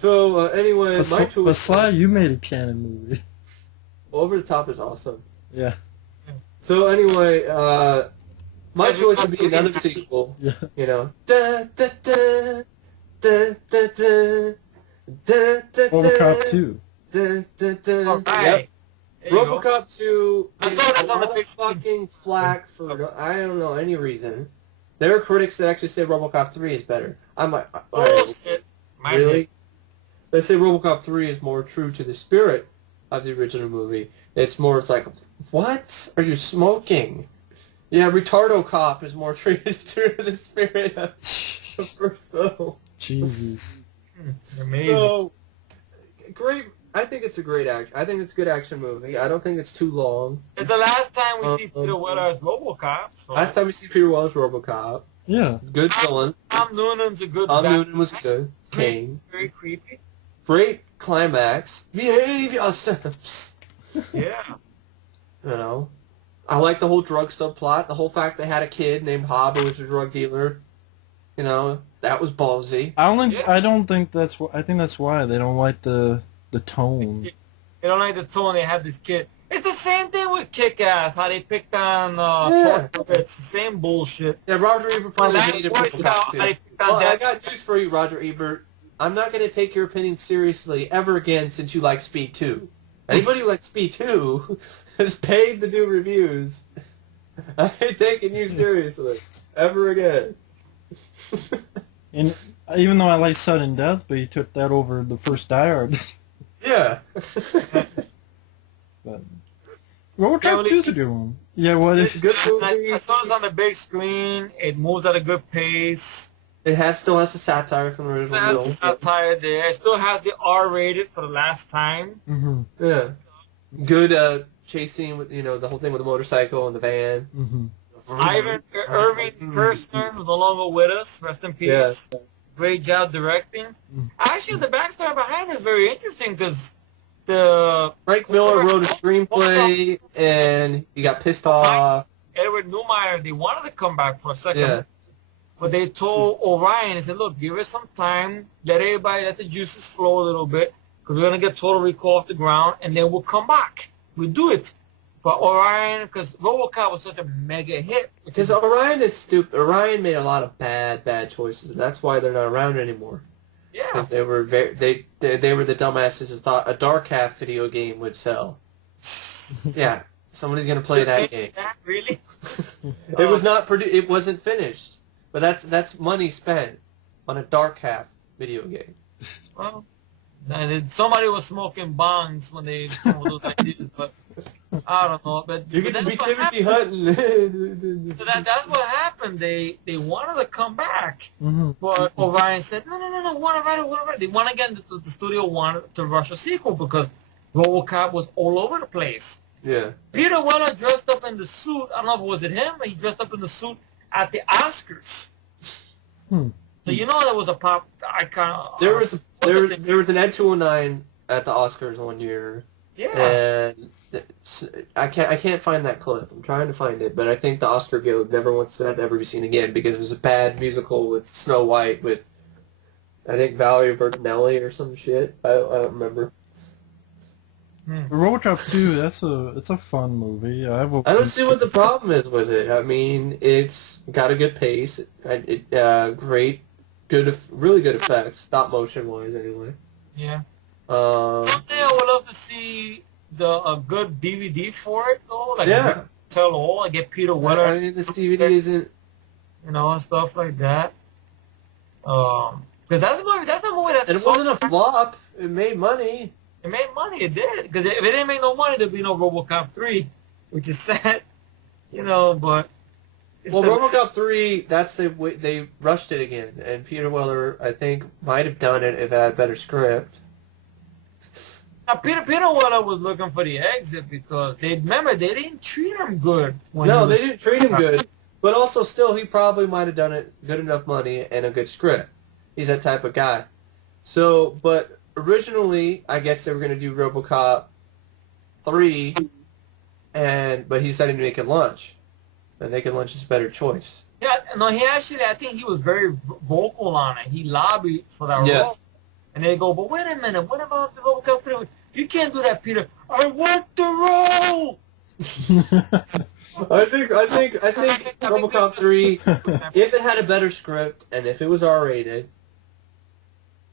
So anyway, my choice. But Sly, you made a canon movie. Over the Top is awesome. Yeah. So anyway, my choice would be another sequel. Yeah. You know. Da, da, da, da, da, da, da, da, Robocop 2. Da, da, da. All right. Yep. Robocop 2 I is saw this a on the lot big of fucking flack for I don't know any reason. There are critics that actually say Robocop 3 is better. I'm like, Bullshit. really? They say Robocop 3 is more true to the spirit of the original movie. It's like, what? Are you smoking? Yeah, Retardo Cop is more true to the spirit of the first film. Jesus. Amazing. So, great. I think it's a great action. I think it's a good action movie. I don't think it's too long. It's the last time we see Peter Weller as Robocop. So. Last time we see Peter Weller's Robocop. Yeah. Good villain. Tom Noonan's a good Tom guy. Noonan was good. Kane. Very creepy. Great climax. Behave yourselves. Yeah. You know. I like the whole drug subplot. The whole fact they had a kid named Hob who was a drug dealer. You know, that was ballsy. I don't think that's why. I think that's why they don't like the tone. They don't like the tone. They have this kid. It's the same thing with Kick-Ass. How they picked on It's the same bullshit. Yeah, Roger Ebert probably hated Robocop too. Well, I got news for you, Roger Ebert. I'm not going to take your opinion seriously ever again since you like Speed 2. Anybody who likes Speed 2 has paid to do reviews. I ain't taking you seriously ever again. And even though I like Sudden Death, but he took that over the first Die Hard. Yeah. But Robocop 2 is a good one. Yeah, what is good I saw this on the big screen. It moves at a good pace. It still has the satire from the original. It has the satire there. It still has the R-rated for the last time. Mm-hmm. Yeah. Good chasing with the whole thing with the motorcycle and the van. Mm-hmm. Irving Kershner, who's no longer with us. Rest in peace. Yeah. Great job directing. Mm-hmm. Actually, the backstory behind it is very interesting because the Frank Miller wrote a screenplay and he got pissed off. Edward Neumeier, they wanted to come back for a second. Yeah. But they told Orion, they said, look, give us some time, let the juices flow a little bit, because we're going to get Total Recall off the ground, and then we'll come back. We'll do it. But Orion, because Robocop was such a mega hit. Because Orion is stupid. Orion made a lot of bad choices, and that's why they're not around anymore. Yeah. Because they were they were the dumbasses who thought a Dark Half video game would sell. Yeah, somebody's gonna play that game. Really? It was not it wasn't finished, but that's money spent on a Dark Half video game. Well, somebody was smoking bongs when they came with those ideas, but I don't know. But you get to be Timothy Hutton. So that's what happened. They wanted to come back, Mm-hmm. but Orion said, no, want to write it. They want to get the studio wanted to rush a sequel because RoboCop was all over the place. Yeah. Peter Weller dressed up in the suit. I don't know if it was him, but he dressed up in the suit at the Oscars. So you know there was a pop icon. There was an Ed 209 at the Oscars one year. Yeah. And I can't find that clip. I'm trying to find it, but I think the Oscar Guild never wants that to ever be seen again because it was a bad musical with Snow White with I think Valerie Bertinelli or some shit. I don't remember. Robocop 2, it's a fun movie. I don't see what the problem is with it. I mean, it's got a good pace, really good effects, stop motion wise anyway. Yeah. Someday I would love to see a good DVD for it though. Like tell all. I get Peter Weller. I mean, this DVD isn't. And stuff like that. Because that's a movie that. And it wasn't a flop. It made money. It made money. It did. Because if it didn't make no money, there'd be no RoboCop 3, which is sad. But. RoboCop 3, they rushed it again, and Peter Weller, I think, might have done it if it had a better script. Now, Peter Weller was looking for the exit because they didn't treat him good. They didn't treat him good, but also still, he probably might have done it good enough money and a good script. He's that type of guy. So, but originally, I guess they were going to do RoboCop 3, but he decided to make it Lunch. And Naked Lunch is a better choice. Yeah, no, I think he was very vocal on it. He lobbied for that role. And they go, but wait a minute, what about the Robocop 3? You can't do that, Peter. I want the role! I think Robocop 3, if it had a better script and if it was R-rated,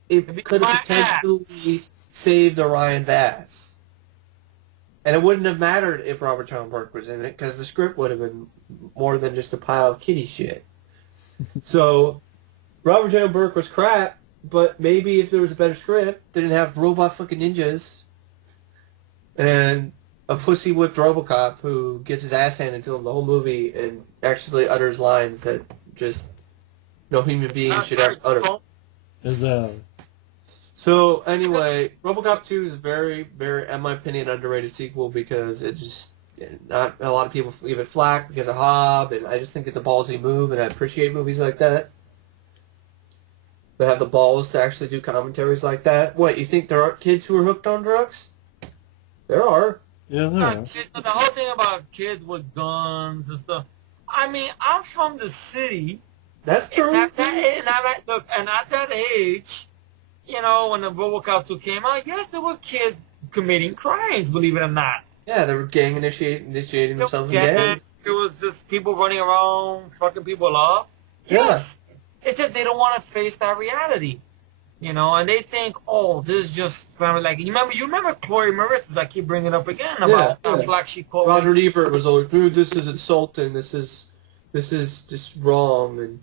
it could have potentially saved Orion's ass. And it wouldn't have mattered if Robert John Burke was in it, because the script would have been more than just a pile of kitty shit. So, Robert John Burke was crap, but maybe if there was a better script, they didn't have robot fucking ninjas, and a pussy-whipped Robocop who gets his ass handed to him the whole movie and actually utters lines that just no human being should ever utter. So, anyway, Robocop 2 is a very, very, in my opinion, underrated sequel because it just, not a lot of people give it flack because of Hobb, and I just think it's a ballsy move, and I appreciate movies like that. That have the balls to actually do commentaries like that. What, you think there aren't kids who are hooked on drugs? There are. Yeah, there are. The whole thing about kids with guns and stuff. I mean, I'm from the city. That's true. And at that age, you know, when the Robocop 2 came out, yes, there were kids committing crimes, believe it or not. Yeah, they were gang initiating themselves in gangs. It was just people running around, fucking people up. Yeah. Yes. It's that they don't want to face that reality. You know, and they think, oh, this is just like, you remember Chloe Moritz, I keep bringing up again about how flack she called. Roger Ebert was always, dude, this is insulting, this is just wrong, and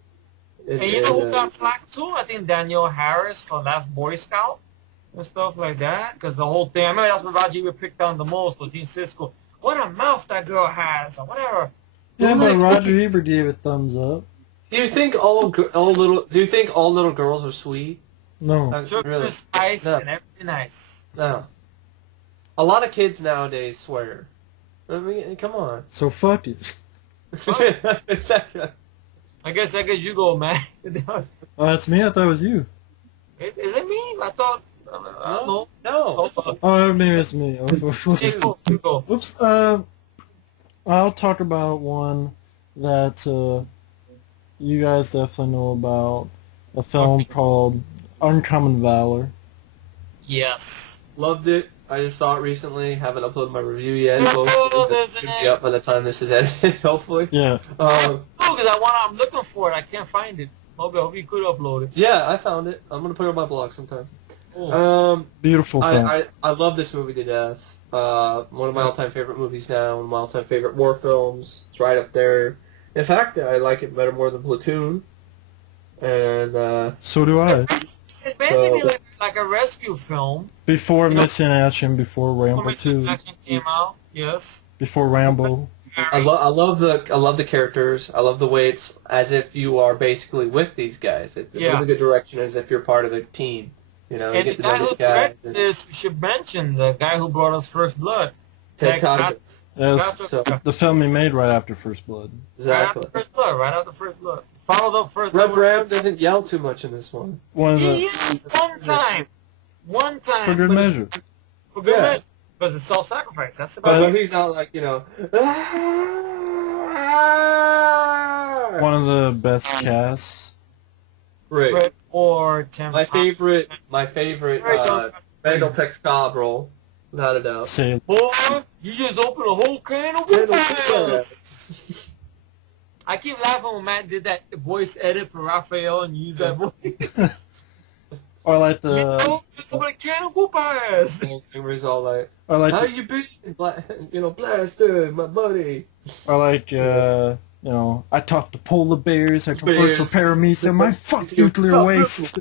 you know who got flack too? I think Danielle Harris for Last Boy Scout and stuff like that. Because the whole thing, I remember that's what Roger Ebert picked on the most with Gene Siskel. What a mouth that girl has, or whatever. Yeah, but Roger Ebert gave it thumbs up. Do you think all little girls are sweet? No. Really? Nice and everything nice. No. A lot of kids nowadays swear. I mean, come on. So fuck it. I guess you go, man. Oh, that's me? I thought it was you. Is it me? I thought... I don't know. No. Oh, maybe it's me. Go. Oops. I'll talk about one that you guys definitely know about. A film called Uncommon Valor. Yes. Loved it. I just saw it recently. Haven't uploaded my review yet. It should be up by the time this is edited, hopefully. Yeah. Because I'm looking for it. I can't find it. Maybe I hope you could upload it. Yeah, I found it. I'm gonna put it on my blog sometime. Beautiful film. I love this movie to death. One of my all-time favorite movies now. One of my all-time favorite war films. It's right up there. In fact, I like it better more than Platoon. And so do I. It's basically like a rescue film. Before Missing Action, before Rambo 2. Missing Action came out, yes. Before Rambo. I love the characters. I love the way it's as if you are basically with these guys. It's a really good direction, as if you're part of a team. You know, and you the guy who directed this, we should mention the guy who brought us First Blood. Ted Condon. The film he made right after First Blood. Exactly. Right after First Blood. Followed up First Red Blood. Brown doesn't yell too much in this one. One time. For good measure. For good measure. Because it's self-sacrifice. That's about But he's not like, you know... One of the best casts. Right. Or Tim. My favorite, Vandal Tex Cobb role, without a doubt. Same. Boy, you just opened a whole can of whoop-ass. I keep laughing when Matt did that voice edit for Raphael and used that voice. Or like the... just open a can of whoop-ass. Where he's all like, how you been? Blaster, my buddy. Or like, I talked to polar bears, I converse with paramecium, my fuck nuclear waste.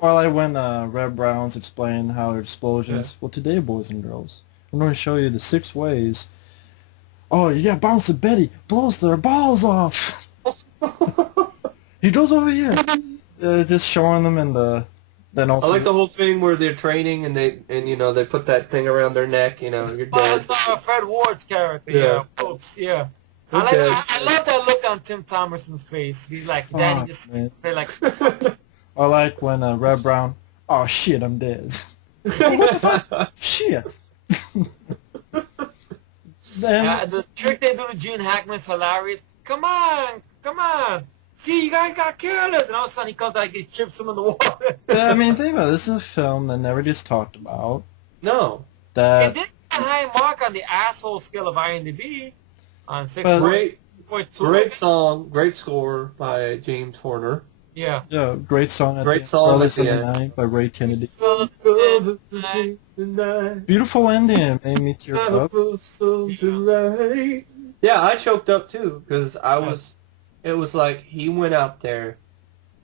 Or like when Red Browns explain how explosions. Yeah. Well, today, boys and girls, I'm going to show you the 6 ways. Oh, you got Bounce and Betty blows their balls off. He goes over here. Just showing them in the. Then also. I like the whole thing where they're training and they put that thing around their neck. You know, you're dead. Oh, that's not Fred Ward's character. Yeah, folks. Yeah. Okay. I love that look on Tim Thomerson's face. He's like, Daddy, just like. I like when Red Brown. Oh shit, I'm dead. What the fuck? Shit. Then the trick they do to Gene Hackman's hilarious. Come on. see, you guys got careless. And all of a sudden he comes out and he chips him in the water. But, I mean, think about it. This is a film that never gets talked about. No. It That did get a high mark on the asshole scale of IMDb on Great 6.2. Great song, great score by James Horner. Yeah. yeah, great song. Great the song Brothers at the in the end. Night by Ray Kennedy. Yeah, Beautiful ending. Made me tear up. I choked up too because it was like he went out there,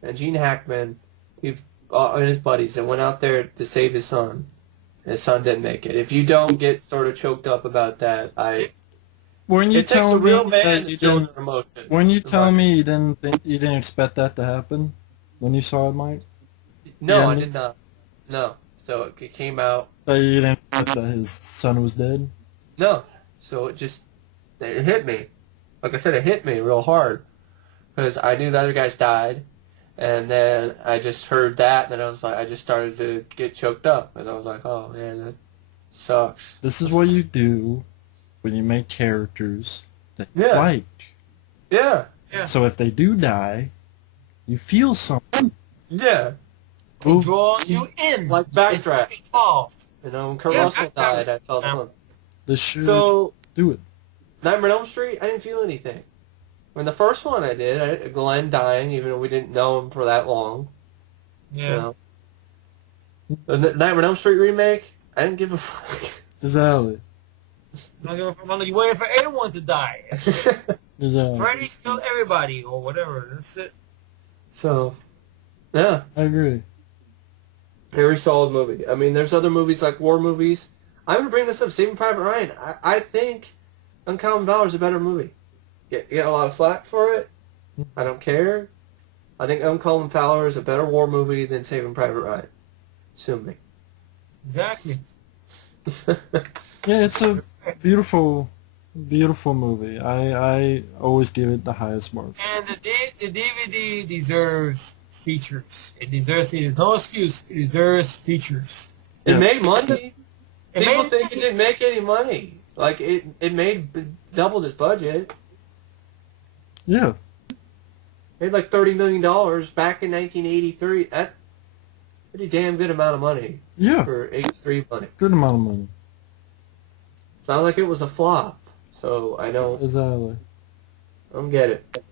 and Gene Hackman, and his buddies, and went out there to save his son. His son didn't make it. If you don't get sort of choked up about that, When you it takes tell a me real man that to you show didn't, their emotion. when you tell me you didn't expect that to happen when you saw it, Mike. No, Yeah, I did not. No. So it came out. That you didn't expect that his son was dead. No. So it hit me. Like I said, it hit me real hard. Because I knew the other guys died. And then I just heard that, and then I just started to get choked up. And I was like, oh, man, that sucks. This is what you do when you make characters that you Yeah. like. Yeah. Yeah. So if they do die, you feel something. Yeah. It draws you in. Like Backdraft. It's involved. When Kurt Yeah, Russell died, I felt Yeah. something. This should So, do it. Nightmare on Elm Street, I didn't feel anything. When the first one I did, Glenn dying, even though we didn't know him for that long. Yeah. You know. The Nightmare on Elm Street remake, I didn't give a fuck. Exactly. Not giving a fuck. You waiting for everyone to die. Exactly. Freddy killed everybody or whatever. That's it. So, yeah, I agree. very solid movie. I mean, there's other movies like war movies. I'm going to bring this up, Saving Private Ryan. I think Uncommon Valor is a better movie. You get a lot of flack for it. I don't care. I think Uncommon Valor is a better war movie than Saving Private Ryan. Sue me. Exactly. Yeah, it's a beautiful, beautiful movie. I always give it the highest mark. And the DVD deserves features. It deserves no excuse. It deserves features. It Yeah. made money. It People made think it didn't make any money. Like, it made doubled its budget. Yeah. Made like $30 million back in 1983. That's pretty damn good amount of money Yeah. for 83 money. Good amount of money. It's not like it was a flop. So I don't Exactly. get it.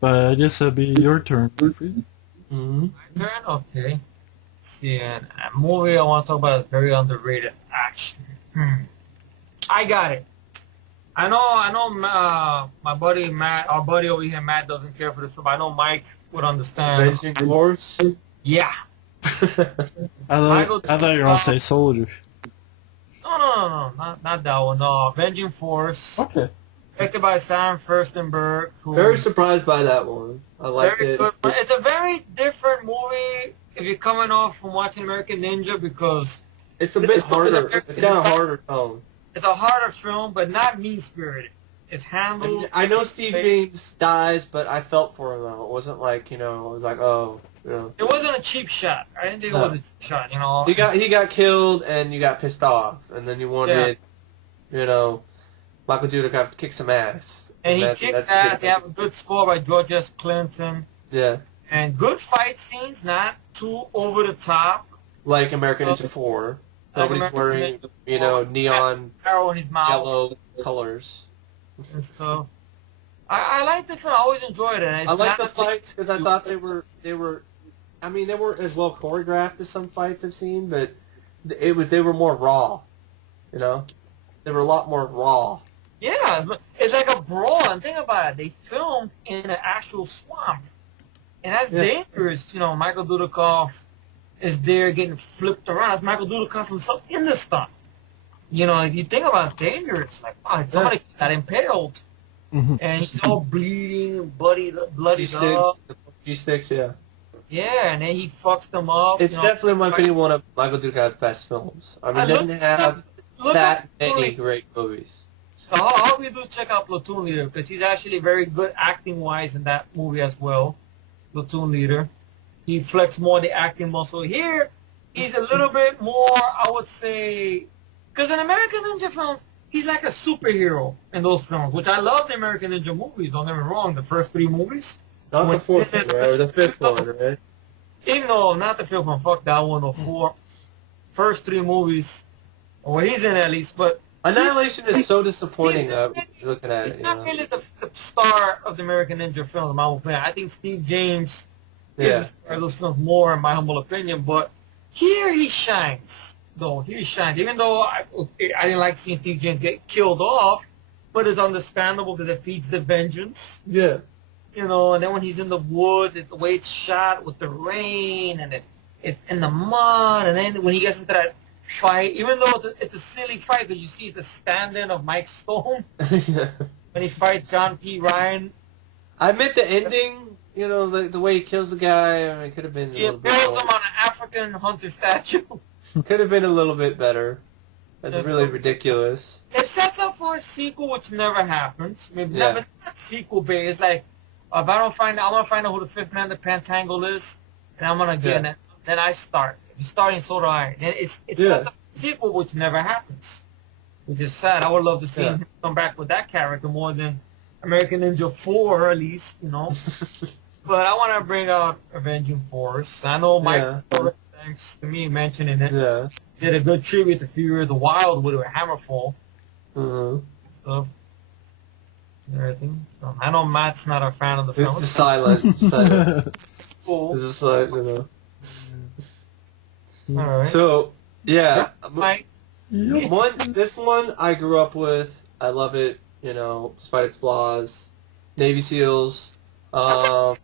But I guess that'd be your turn. Mm-hmm. My turn? Okay. See, a movie I want to talk about is very underrated action. I got it. I know. My buddy Matt, our buddy over here, Matt, doesn't care for this film. I know Mike would understand. Avenging Force. Yeah. I thought you were gonna say Soldier. No, not that one. No, Avenging Force. Okay. Directed by Sam Firstenberg. Who Very surprised by that one. I liked very it. good. It's a very different movie if you're coming off from watching American Ninja because It's a This bit is- harder. It's got a harder tone. it's a harder film, but not mean-spirited. It's handled. I know Steve James dies, but I felt for him though. It wasn't like, it was like, oh, It wasn't a cheap shot. I didn't think No. it was a cheap shot. He got killed and you got pissed off, and then you wanted, Michael Dudikoff to kick some ass. And he that's- kicked that's ass. good. They have a good score by George S. Clinton. Yeah, And good fight scenes, not too over the top. like American Ninja 4. Like Nobody's American wearing, Ninja 4. neon Arrow in his mouth yellow colors. and stuff. I liked the film. I always enjoyed it. And it's I like not the a thing- fights because I thought they were. I mean, they weren't as well choreographed as some fights I've seen, but they were more raw. They were a lot more raw. Yeah, it's like a brawl. And think about it. They filmed in an actual swamp. And that's Yeah. dangerous. Michael Dudikoff is there getting flipped around. That's Michael Dudikoff himself in the stunt. If you think about it, dangerous. Like, wow, somebody got impaled. Mm-hmm. And he's all bleeding, bloody up. G-Sticks, yeah. Yeah, and then he fucks them up. It's definitely, in my opinion, one of Michael Dudikoff's best films. I mean, he didn't have Look that up many Platoon great movies. Leader. How we do check out Platoon Leader because he's actually very good acting-wise in that movie as well. Platoon Leader. He flexed more the acting muscle. Here, he's a little bit more, I would say, because in American Ninja films, he's like a superhero in those films, which I love the American Ninja movies. Don't get me wrong, the first 3 movies. Not When the fourth he's in one, right? Or the fifth one, right? Even though not the fifth one, fuck that one or 4. First 3 movies, or he's in at least, but Annihilation is so disappointing he's looking at it, he's not really the star of the American Ninja films, in my opinion. I think Steve James is Yeah. the star of those films more, in my humble opinion. But here he shines, though. Here he shines. Even though I didn't like seeing Steve James get killed off, but it's understandable because it feeds the vengeance. Yeah. You know, and then when he's in the woods, the way it's shot with the rain and it's in the mud, and then when he gets into that fight, even though it's a silly fight, because you see the stand-in of Mike Stone Yeah. when he fights John P. Ryan. I admit the ending, you know, the way he kills the guy, I mean, it could have been a He little bit impales more. him on an African hunter statue. Could have been a little bit better. That's Yes, really sir. ridiculous. It sets up for a sequel, which never happens. I mean, Yeah. never not sequel based. It's like, if I don't find out, I'm gonna find out who the fifth man of the Pentangle is, and I'm gonna get it. Then I start. If you start, and so do I. Then it sets up a sequel, which never happens, which is sad. I would love to see him come back with that character more than American Ninja 4, at least, you know. But I want to bring out Avenging Force. I know Mike, thanks to me mentioning it, Yeah. did a good tribute to Fury of the Wild with a Hammerfall Mm-hmm. stuff. Everything. So, I know Matt's not a fan of the film. It's silent. Silent. Cool. It's just like, you know. All right. So, yeah. Mike. This one I grew up with. I love it, you know, despite its flaws. Navy SEALs. Good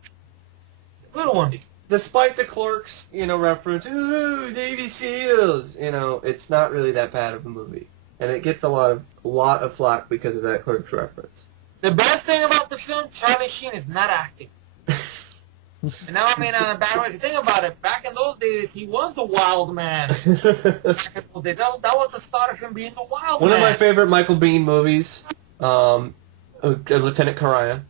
one. Despite the Clerks, you know, reference, ooh, Navy SEALs, you know, it's not really that bad of a movie. And it gets a lot of flack because of that Clerks reference. The best thing about the film, Charlie Sheen is not acting. And now I mean on a bad way. Think about it. Back in those days, he was the wild man. Back in those days, that was the start of him being the wild One man. of my favorite Michael Biehn movies, Lieutenant Correa.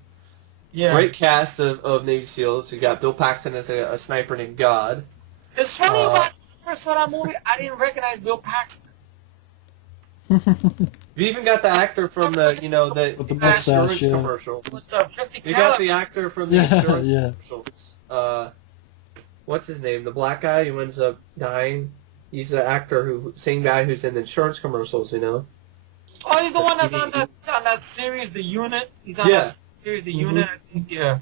Yeah. Great cast of Navy SEAls. You got Bill Paxton as a sniper named God. It's funny about when I first saw that movie, I didn't recognize Bill Paxton. You even got the actor from the, you know, the With the mustache, insurance yeah. commercial. With the 50 You got caliber. the actor from the Yeah, insurance yeah. commercials. What's his name? The black guy who ends up dying. He's the actor same guy who's in the insurance commercials, you know. Oh, he's the one that's on that series, The Unit. He's on that series, The Unit. I think, yeah.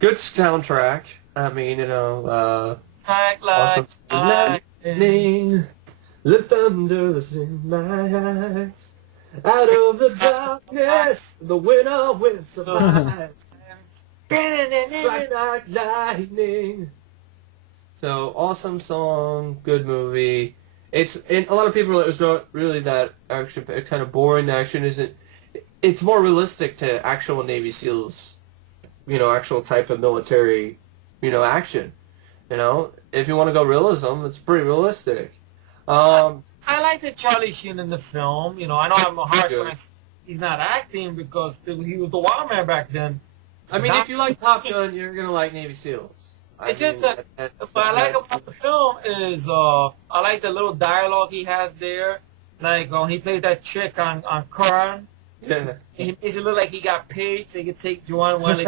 Good soundtrack. I mean, you know, Like awesome. Lightning, the thunder in my eyes. Out of the darkness, the winner will survive. Strike like lightning. So, awesome song, good movie. And a lot of people, it was not really that action, it's kind of boring. The action isn't, it's more realistic to actual Navy SEALs, you know, actual type of military, you know, action. You know, if you want to go realism, it's pretty realistic. I like the Charlie Sheen in the film. You know, I know I'm harsh when he's not acting because he was the wild man back then. I mean, if you like Top Gun, you're going to like Navy SEAls. It's just that what I like about the film is I like the little dialogue he has there. Like when he plays that chick on Curran. Yeah. He makes it look like he got paid so he could take Joanne Whaley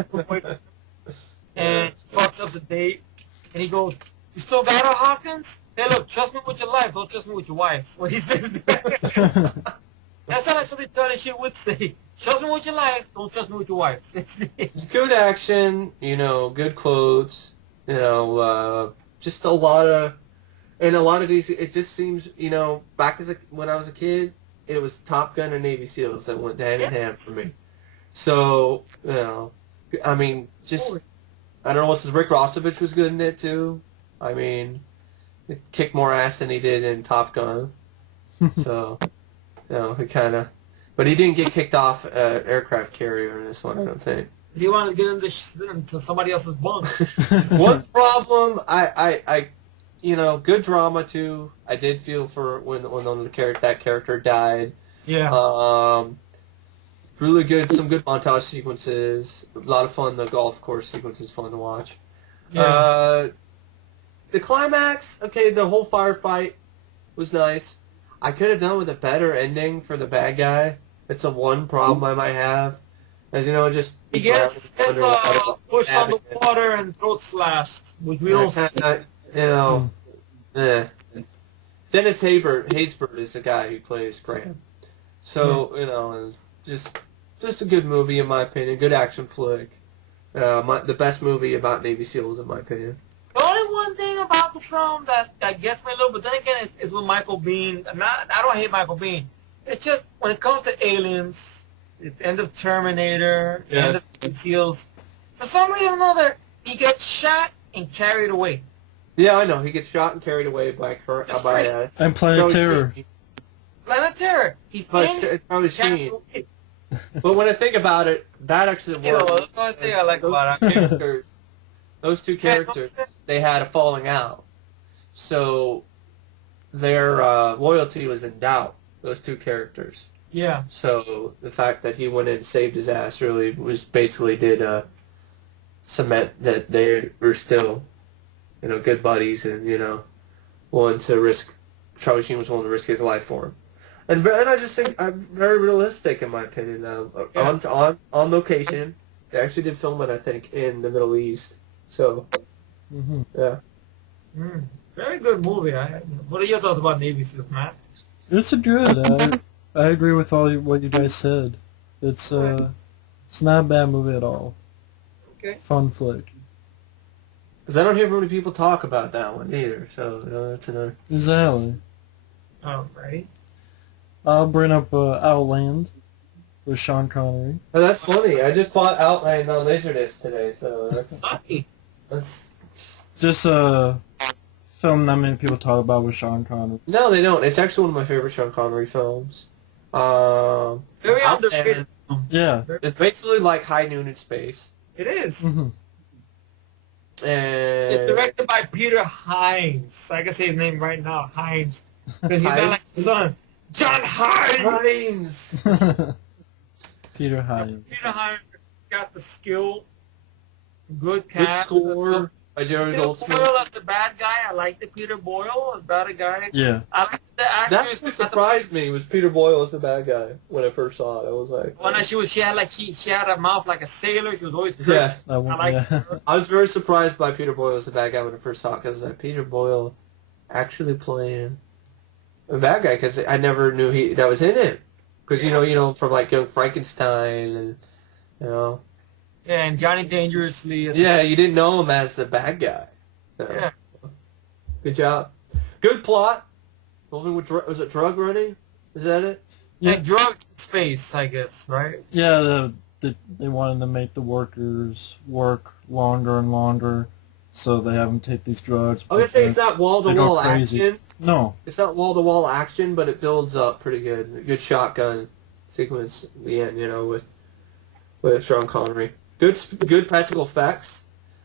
and fucks up the date. And he goes, "You still got her, Hawkins? Hey, look, trust me with your life. Don't trust me with your wife." When he says that. That's not like something Charlie Sheen would say. Trust me with your life. Don't trust me with your wife. It's good action, you know, good quotes, you know, just a lot of these, it just seems, you know, when I was a kid, it was Top Gun and Navy SEALs that went hand in hand for me. So, you know, I mean, just, I don't know, what's Rick Rossovich was good in it too. I mean, he kicked more ass than he did in Top Gun. So, you know, he kind of, but he didn't get kicked off aircraft carrier in this one, I don't think. He wanted to get into somebody else's bunk. One problem, I, you know, good drama too. I did feel for when that character died. Yeah. Really good, some good montage sequences. A lot of fun. The golf course sequence is fun to watch. Yeah. The climax, okay, the whole firefight was nice. I could have done with a better ending for the bad guy. It's a one problem I might have. As you know, just He gets pushed underwater and throat slashed, which we don't see. You know, Dennis Haysbert is the guy who plays Graham. So, you know, just a good movie in my opinion. Good action flick. The best movie about Navy SEALs in my opinion. The only one thing about the film that gets me a little, but then again, is with Michael Biehn. I don't hate Michael Biehn. It's just when it comes to aliens, the end of Terminator, the end of Navy SEALs, for some reason or another, he gets shot and carried away. Yeah, I know. He gets shot and carried away by and Planet Terror. Planet Terror. He's in. Probably Sheen. But when I think about it, that actually works. You know, that's the only thing I like about it. Those two characters, they had a falling out. So their loyalty was in doubt, those two characters. Yeah. So the fact that he went in and saved his ass really was basically did cement that they were still, you know, good buddies and, you know, willing to risk, Charlie Sheen was willing to risk his life for him. And I just think I'm very realistic in my opinion now. On location. They actually did film it, I think, in the Middle East. So, yeah. Very good movie. What are your thoughts about Navy SEALs, Matt? It's a good. I agree with what you guys said. It's not a bad movie at all. Okay. Fun flick. Because I don't hear many people talk about that one either. So, you know, that's another. Exactly. All right. I'll bring up Outland with Sean Connery. Oh, that's funny. I just bought Outland on Laserdisc today, so that's just a film not many people talk about with Sean Connery. No, they don't. It's actually one of my favorite Sean Connery films. Very underrated. Yeah. It's basically like High Noon in Space. It is. And it's directed by Peter Hyams. I can say his name right now, Hyams, because he's not like his son, John Hyams. Peter Hyams. Peter Hyams got the skill. Good Good cast. score by Jerry Peter Goldsmith. Boyle as the bad guy. I like the Peter Boyle as bad guy. Yeah. I like the actress. That's what surprised me was Peter Boyle as the bad guy when I first saw it. I was like, when she had a mouth like a sailor. She was always yeah. I like her. I was very surprised by Peter Boyle as the bad guy when I first saw it because I was like, Peter Boyle actually playing a bad guy because I never knew that was in it. Because you know from like Young Frankenstein and you know. Yeah, and Johnny Dangerously. Yeah, you didn't know him as the bad guy. So, yeah. Good job. Good plot. Was it drug running? Is that it? Yeah, like drug space, I guess, right? Yeah, they wanted to make the workers work longer and longer, so they have them take these drugs. I was gonna say it's not wall-to-wall action. No. It's not wall-to-wall action, but it builds up pretty good. A good shotgun sequence at the end, you know, with Sean Connery. Good practical effects.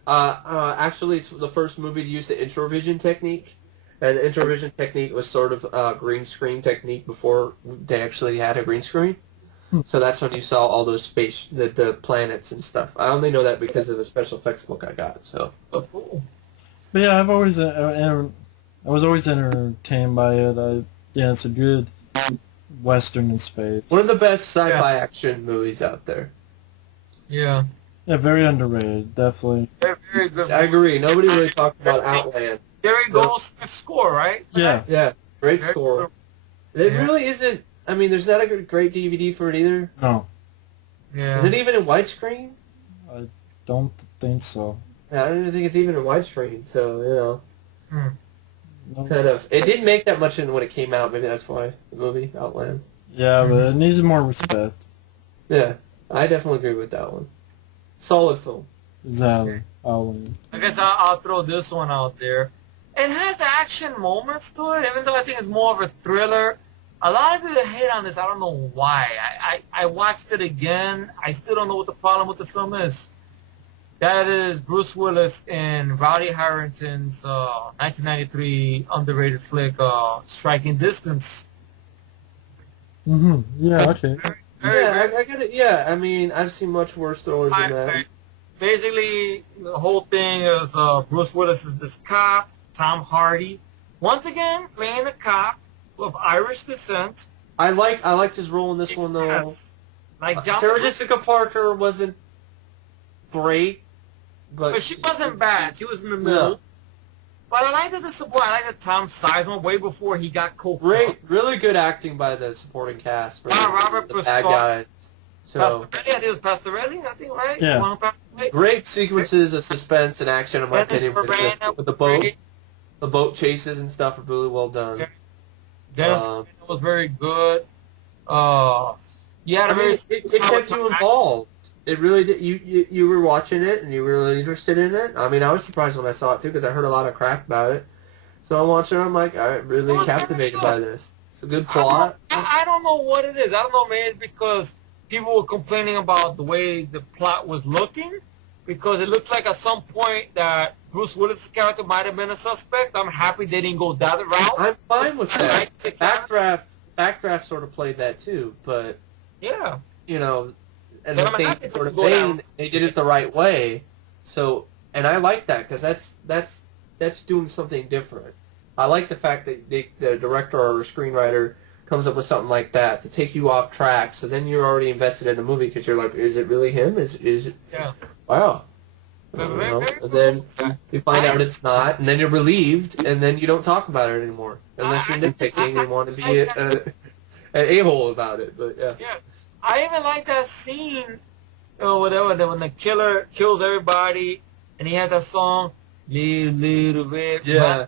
Actually, it's the first movie to use the introvision technique. And the introvision technique was sort of a green screen technique before they actually had a green screen. So that's when you saw all those the planets and stuff. I only know that because of the special effects book I got. So. But yeah, I was always entertained by it. Yeah, it's a good Western in space. One of the best sci-fi action movies out there. Yeah. Yeah, very underrated, definitely. Very good. I agree. Nobody really talked about Outland. Jerry Goldsmith's score, right? Yeah. Yeah, great score. It really isn't. I mean, there's not a great DVD for it either. No. Yeah. Is it even in widescreen? I don't think so. Yeah, I don't even think it's even in widescreen. So you know, No. kind of. It didn't make that much when it came out. Maybe that's why the movie Outland. Yeah, but it needs more respect. Yeah, I definitely agree with that one. Solid film. Exactly. Outland. I guess I'll throw this one out there. It has action moments to it, even though I think it's more of a thriller. A lot of people hate on this. I don't know why. I watched it again. I still don't know what the problem with the film is. That is Bruce Willis in Rowdy Harrington's 1993 underrated flick, Striking Distance. Yeah, okay. I get it. Yeah, I mean, I've seen much worse thrillers than that. Basically, the whole thing is Bruce Willis is this cop, Tom Hardy, once again playing a cop, of Irish descent. I liked his role in this one though. Yes. Like John. Sarah Jessica Parker wasn't great, But she wasn't bad. She was in the middle. no, But I liked the support. I liked the Tom Sizemore way before he got cold. really good acting by the supporting cast for Robert the bad guys. So Pastorelli, I think it was Pastorelli, I think, right? Yeah. great sequences of suspense and action, in my opinion, with the boat chases and stuff are really well done. Dennis was very good. Yeah, It kept you involved. It really did. You were watching it and you were really interested in it. I mean, I was surprised when I saw it too because I heard a lot of crap about it. So I'm watching it. I'm like, I'm really captivated by this. It's a good plot. I don't know what it is. I don't know. Maybe it's because people were complaining about the way the plot was looking, because it looks like at some point that Bruce Willis' character might have been a suspect. I'm happy they didn't go that route. I'm fine with that. Backdraft sort of played that too, but yeah, you know, in the same sort of vein, they did it the right way. So, and I like that because that's doing something different. I like the fact that the director or screenwriter comes up with something like that to take you off track. So then you're already invested in the movie because you're like, is it really him? Is it? Yeah. Wow. And then you find out it's not, and then you're relieved, and then you don't talk about it anymore unless you're nitpicking and want to be an a-hole about it. But yeah. Yeah. I even like that scene or whatever when the killer kills everybody, and he has that song, little bit. Yeah.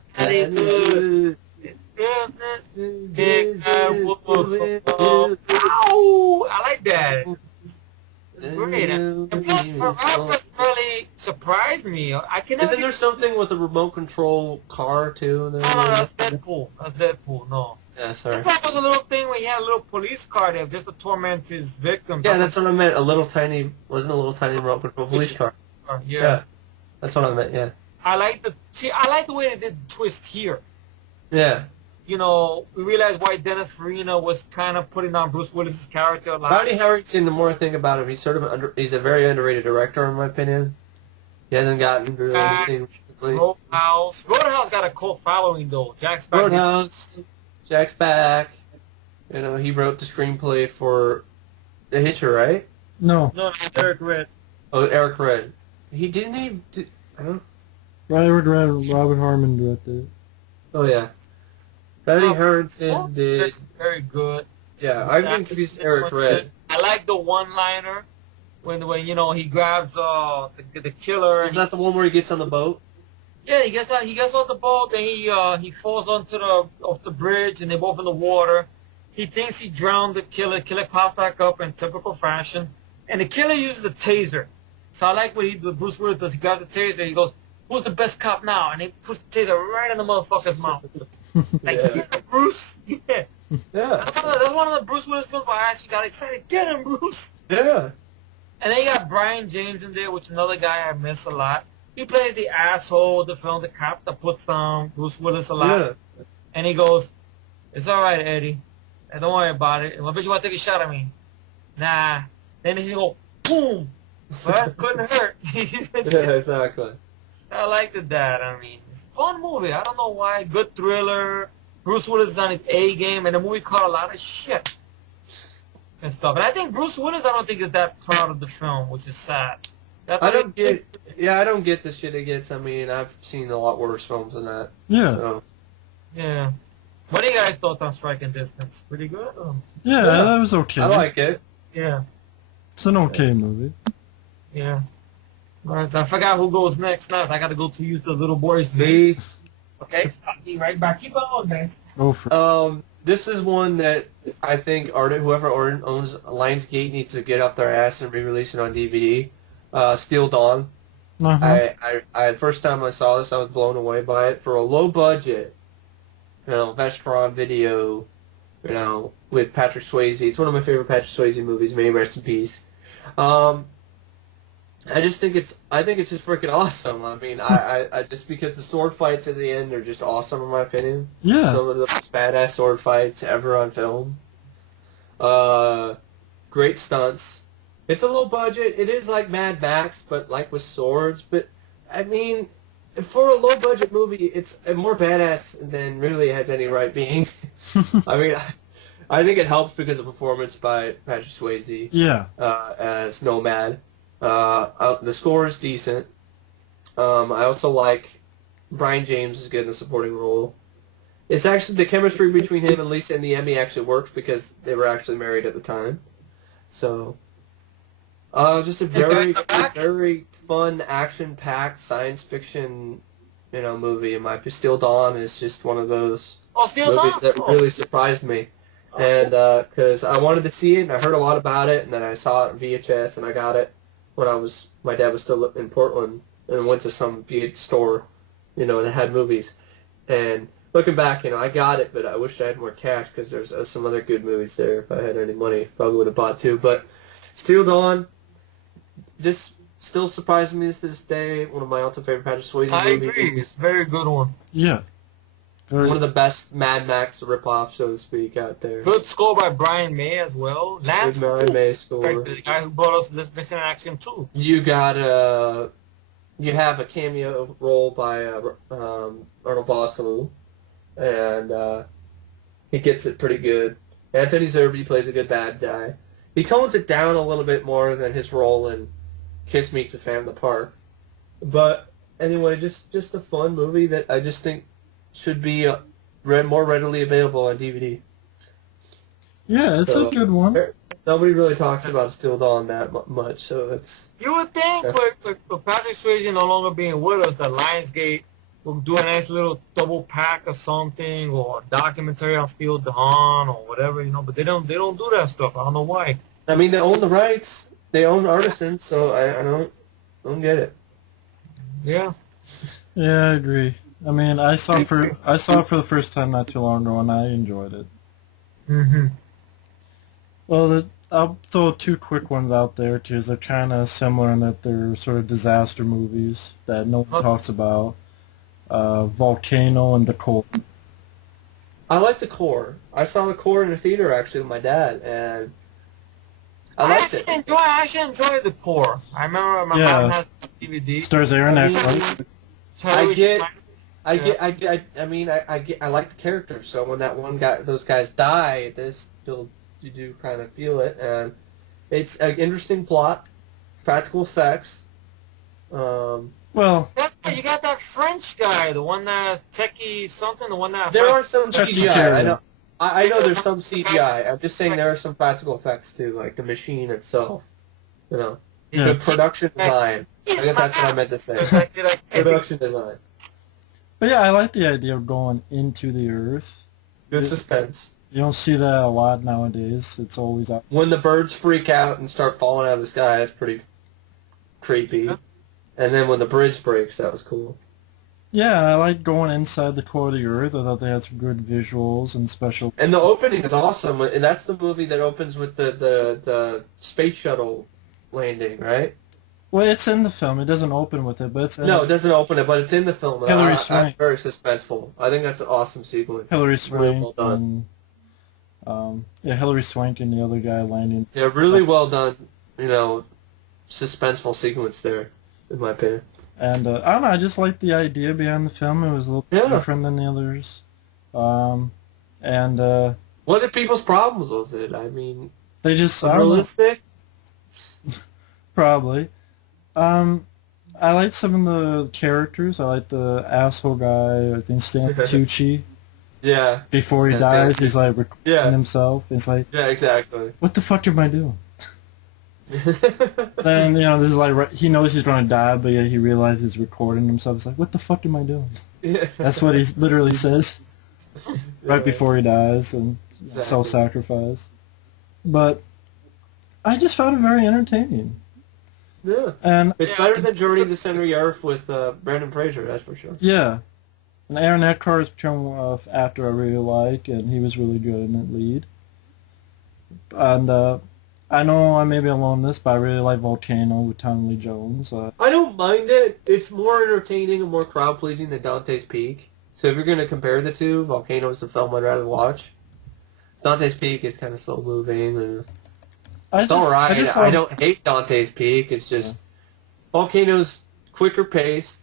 Ow! I like that. It's great. And plus, Robert really surprised me. Isn't there something with the remote control car too? No, that's Deadpool. That's Deadpool. No. Yeah, sorry. That was a little thing where he had a little police car there just to torment his victim. Yeah, that's what I meant. Wasn't a little tiny remote control police car. Yeah. That's what I meant. Yeah. I like the way they did the twist here. Yeah. You know, we realized why Dennis Farina was kind of putting on Bruce Willis's character a lot. Rodney Harrington, the more I think about him, he's a very underrated director in my opinion. He hasn't gotten really anything recently. Roadhouse got a cult following though. Jack's back. You know, he wrote the screenplay for The Hitcher, right? No. No, Eric Red. Oh, Eric Red. I don't know. Robert Harmon directed it. Oh yeah. Rodney Harrington did. Very good. Yeah, I think he's Eric Red. I like the one-liner when you know he grabs the killer. Is that the one where he gets on the boat? Yeah, he gets on the boat and he falls off the bridge and they're both in the water. He thinks he drowned the killer. Killer pops back up in typical fashion, and the killer uses the taser. So I like what Bruce Willis does. He grabs the taser. He goes, "Who's the best cop now?" And he puts the taser right in the motherfucker's mouth. Like, Yeah. get him, Bruce. Yeah. Yeah. That's one of the Bruce Willis films where I actually got excited. Get him, Bruce. Yeah. And then you got Brian James in there, which is another guy I miss a lot. He plays the asshole, the cop that puts down Bruce Willis a lot. Yeah. And he goes, "It's all right, Eddie. And don't worry about it. I bet you want to take a shot at me." Nah. Then he go, boom. Well, couldn't hurt. Yeah, exactly. So I liked that. I mean, it's a fun movie. I don't know why. Good thriller. Bruce Willis is on his A game, and the movie caught a lot of shit and stuff. And I think Bruce Willis, I don't think is that proud of the film, which is sad. I don't get the shit it gets. I mean, I've seen a lot worse films than that. Yeah. So. Yeah. What do you guys thought on Striking Distance? Pretty good? Yeah, that was okay. I like it. Yeah. It's an okay movie. Yeah. All right, so I forgot who goes next now. I got to go to use the little boys. Me. Okay, I'll be right back. Keep on, guys. Go for it. This is one that I think whoever owns Lionsgate needs to get off their ass and re-release it on DVD. Steel Dawn. Uh-huh. I first time I saw this, I was blown away by it. For a low budget, Vestron video, with Patrick Swayze. It's one of my favorite Patrick Swayze movies. May he rest in peace. I think it's just freaking awesome. I mean, I just because the sword fights at the end are just awesome in my opinion. Yeah. Some of the most badass sword fights ever on film. Great stunts. It's a low budget. It is like Mad Max, but like with swords. But I mean, for a low budget movie, it's more badass than really it has any right being. I mean, I think it helps because of performance by Patrick Swayze Yeah. as Nomad. The score is decent. I also like Brian James is good in the supporting role. It's actually the chemistry between him and Lisa and the Emmy actually works because they were actually married at the time. So, just a very fun, action-packed science fiction, movie. And my Still Dawn is just one of those movies that really surprised me. And because I wanted to see it, and I heard a lot about it, and then I saw it on VHS, and I got it when my dad was still in Portland, and went to some VHS store, that had movies. And looking back, I got it, but I wish I had more cash because there's some other good movies there. If I had any money, probably would have bought two. But Steel Dawn, just still surprising me to this day. One of my all-time favorite Patrick Swayze movies. I agree. It's a very good one. Yeah. One of the best Mad Max rip-offs, so to speak, out there. Good score by Brian May as well. Lance, good Brian May score. The guy who brought us this Missing in Action 2. You have a cameo role by Arnold Vosloo, and he gets it pretty good. Anthony Zerbe plays a good bad guy. He tones it down a little bit more than his role in Kiss Meets a Fan in the Park. But anyway, just a fun movie that I just think should be more readily available on DVD. Yeah, it's a good one. Nobody really talks about Still Dawn that much, so it's... You would think with Patrick Swayze no longer being with us, that Lionsgate will do a nice little double pack or something, or a documentary on Still Dawn or whatever, but they don't do that stuff. I don't know why. I mean, they own the rights. They own artisans, so I don't get it. Yeah. Yeah, I agree. I mean, I saw it for the first time not too long ago, and I enjoyed it. Mm-hmm. Well, I'll throw two quick ones out there, too. They're kind of similar in that they're sort of disaster movies that no one talks about. Volcano and The Core. I like The Core. I saw The Core in the theater, actually, with my dad, and I liked it. I actually enjoyed The Core. I remember my mom had DVD. Stars Aaron Eckhart. I like the characters. So when those guys die, you do kind of feel it, and it's an interesting plot, practical effects. Well, you got that French guy, the one that techie something, the one that there are some CGI. I know there's some CGI. I'm just saying there are some practical effects too, like the machine itself. The production design. I guess that's what I meant to say. Production design. But yeah, I like the idea of going into the Earth. Good suspense. You don't see that a lot nowadays. It's always out. When the birds freak out and start falling out of the sky, it's pretty creepy. Yeah. And then when the bridge breaks, that was cool. Yeah, I like going inside the core of the Earth. I thought they had some good visuals and special... And the opening is awesome. And that's the movie that opens with the space shuttle landing, right? Well, it's in the film. It doesn't open with it, but it's... No, it doesn't open it, but it's in the film. Hilary Swank. That's very suspenseful. I think that's an awesome sequence. Hilary Swank. Really well done. Hilary Swank and the other guy landing. Yeah, really well done, suspenseful sequence there, in my opinion. And, I don't know, I just liked the idea behind the film. It was a little different than the others. What are people's problems with it? I mean... They just... Realistic? Probably. I like some of the characters. I like the asshole guy, I think Stan Tucci. Yeah. Before he dies, he's like recording himself. It's like... Yeah, exactly. What the fuck am I doing? Then, this is like, he knows he's going to die, but he realizes he's recording himself. It's like, what the fuck am I doing? Yeah. That's what he literally says right before he dies, and self-sacrifice. But I just found it very entertaining. Yeah. And it's better than Journey to the Center of the Earth with Brendan Fraser, that's for sure. Yeah. And Aaron Eckhart has become an actor I really like, and he was really good in that lead. And I know I may be alone in this, but I really like Volcano with Tommy Lee Jones. I don't mind it. It's more entertaining and more crowd-pleasing than Dante's Peak. So if you're going to compare the two, Volcano is the film I'd rather watch. Dante's Peak is kind of slow-moving. And it's alright. I don't hate Dante's Peak. It's just Volcano's quicker paced.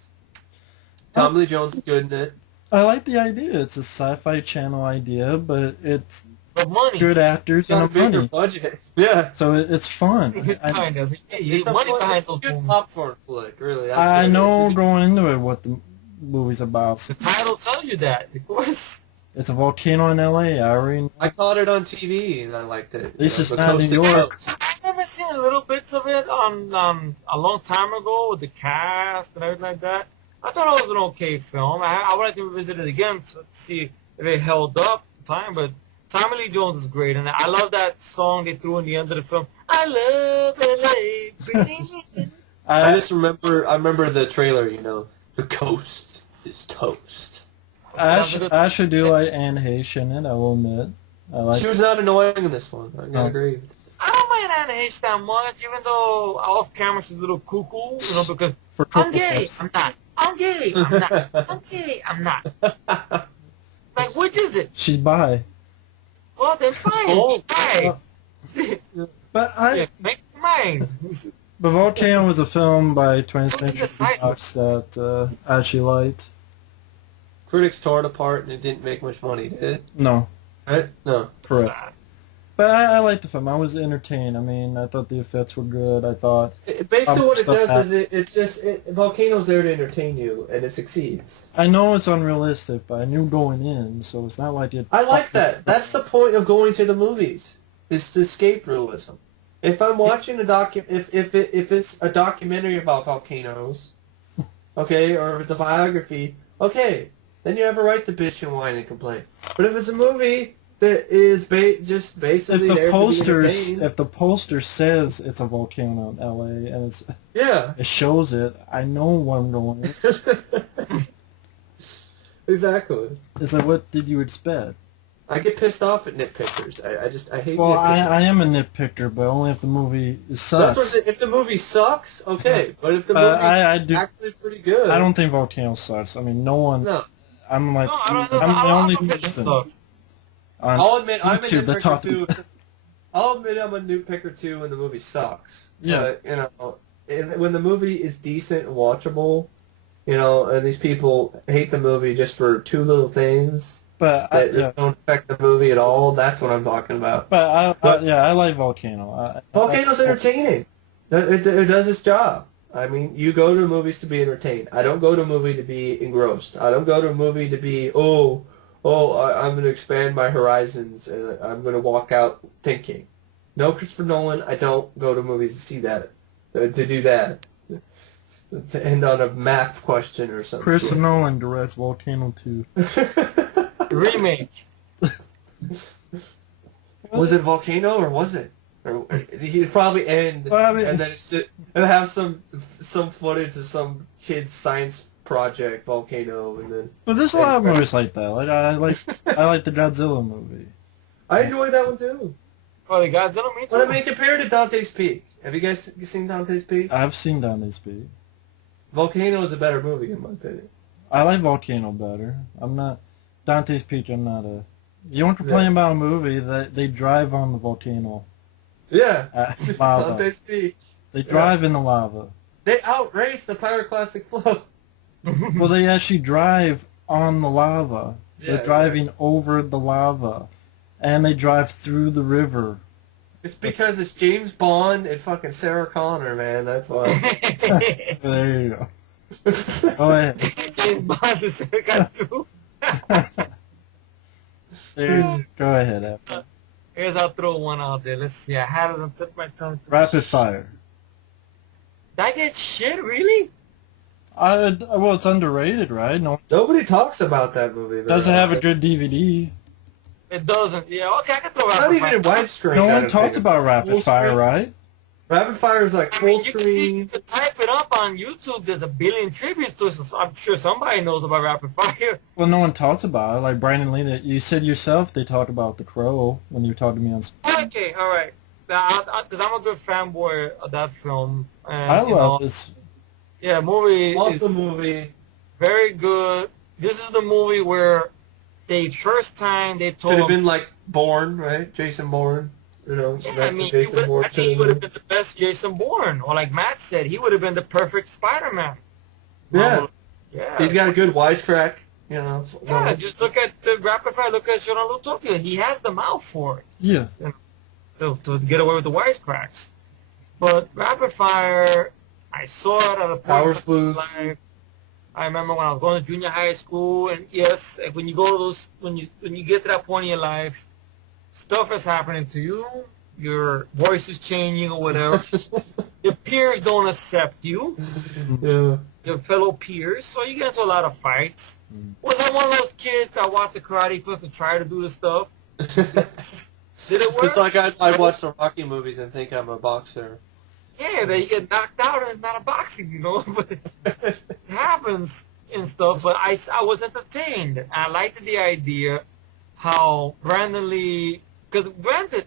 Tommy Lee Jones is good in it. I like the idea. It's a Sci-Fi Channel idea, but it's But money. good actors Got a and bigger money. budget. Yeah. So it's fun. Kind of. It's a Money fun, behind it's a those good movies. popcorn flick, really. That's I what it know is. going into it what the movie's about. The title tells you that, of course. It's a volcano in L.A. I already know. I caught it on TV and I liked it. At least it's The not coast New is York. coast. I remember seeing little bits of it on a long time ago with the cast and everything like that. I thought it was an okay film. I would like to revisit it again to see if it held up at the time. But Tommy Lee Jones is great, and I love that song they threw in the end of the film. I love LA. I just remember, I remember the trailer, you know. The coast is toast. I should do like Anne Heche in it, I will admit. I like She was not annoying in this one. I gotta agree. I don't mind Anna H that much, even though off camera she's a little cuckoo, you know, because for I'm Cocoa gay, Puffs. I'm not. I'm gay, I'm not. I'm gay, I'm not. Like, which is it? She's bi. Well, then fine. Oh. Fine. But Yeah, make your mind. But Volcano was a film by 20th Look at Century the size of Fox that I actually liked. Critics tore it apart and it didn't make much money, did it? No, Right? No. correct. But I liked the film. I was entertained. I mean, I thought the effects were good. I thought Basically what it stuff does is Volcano's there to entertain you and it succeeds. I know it's unrealistic, but I knew going in, so it's not like it. I like that. That's the point of going to the movies, is to escape realism. If I'm watching if it's a documentary about volcanoes, okay, or if it's a biography, okay, then you have a right to bitch and whine and complain. But if it's a movie that is just basically there to be entertained, if the poster says it's a volcano in L.A. and yeah, it shows it, I know where I'm going. exactly. It's like, what did you expect? I get pissed off at nitpickers. I hate Well, nitpickers. I am a nitpicker, but only if the movie That's sucks. what I'm saying. If the movie sucks, okay. But if the movie's I do. actually pretty good, I don't think Volcano sucks. I mean, no one. No. I'm like, No, I I'm the only don't think it person sucks. on I'll admit I'm a YouTube that nitpicker talked. too. I'll admit I'm a nitpicker too when the movie sucks. Yeah. But, you know, when the movie is decent and watchable, you know, and these people hate the movie just for two little things But that don't affect the movie at all, that's what I'm talking about. I like Volcano. Volcano's entertaining. It does its job. I mean, you go to movies to be entertained. I don't go to a movie to be engrossed. I don't go to a movie to be, I'm going to expand my horizons and I'm going to walk out thinking. No, Christopher Nolan, I don't go to movies to see that, to do that. To end on a math question or something. Chris Nolan directs Volcano 2. Remake. Was it Volcano or was it? Or he'd probably end, Well, I mean, and then it'll have some footage of some kid's science project, Volcano, and then But there's a lot of movies like that. Like I like the Godzilla movie. I enjoyed that one too. Oh, the Godzilla me too. But I mean, compared to Dante's Peak, have you guys seen Dante's Peak? I've seen Dante's Peak. Volcano is a better movie in my opinion. I like Volcano better. I'm not Dante's Peak. I'm not a. You want to complain about a movie that they drive on the volcano. Yeah, Lava. Dante's Peak. They drive in the lava. They outrace the pyroclastic flow. Well, they actually drive on the lava. Yeah, They're driving over the lava, and they drive through the river. It's because it's James Bond and fucking Sarah Connor, man. That's why. There you go. Go ahead. James Bond is that's true. Go ahead. After. Here's I'll throw one out there. Let's see. I had it on tip of my tongue. Rapid fire. That gets shit, really? Well, it's underrated, right? No, Nobody talks about that movie. doesn't have a good DVD. It doesn't. Yeah, okay, I can throw Not Rapid even in Fire. widescreen. No I one don't talks think. about Full Rapid Fire, screen. right? Rapid Fire is like I full mean, you can see, you screen. can type it up on YouTube. There's a billion tributes to it, so I'm sure somebody knows about Rapid Fire. Well, no one talks about it. Like Brandon Lee, you said yourself they talked about The Crow when you were talking to me on. Okay, all right. Because I'm a good fanboy of that film. And, I love this. Yeah, movie Awesome is movie. very good. This is the movie where first time they told Could have him, been like Bourne, right? Jason Bourne. You know, yeah, that's I mean, what Jason Bourne I think he would have been the best Jason Bourne. Or like Matt said, he would have been the perfect Spider-Man. Yeah. Yeah. He's got a good wisecrack. You know. Yeah, just look at the rapid fire. Look at Shinobu Tokyo. He has the mouth for it. Yeah. You know, to get away with the wisecracks. But rapid fire, I saw it at a Power point in sploos. my life. I remember when I was going to junior high school, and yes, when you go to those, when you get to that point in your life, stuff is happening to you. Your voice is changing or whatever. Your peers don't accept you. Yeah. Your fellow peers, so you get into a lot of fights. Was I one of those kids that watched the karate clip and tried to do the stuff? Did it work? Just like I watch the Rocky movies and think I'm a boxer. Yeah, they get knocked out and it's not a boxing, you know. But it happens and stuff. But I was entertained. I liked the idea how Brandon Lee, because granted,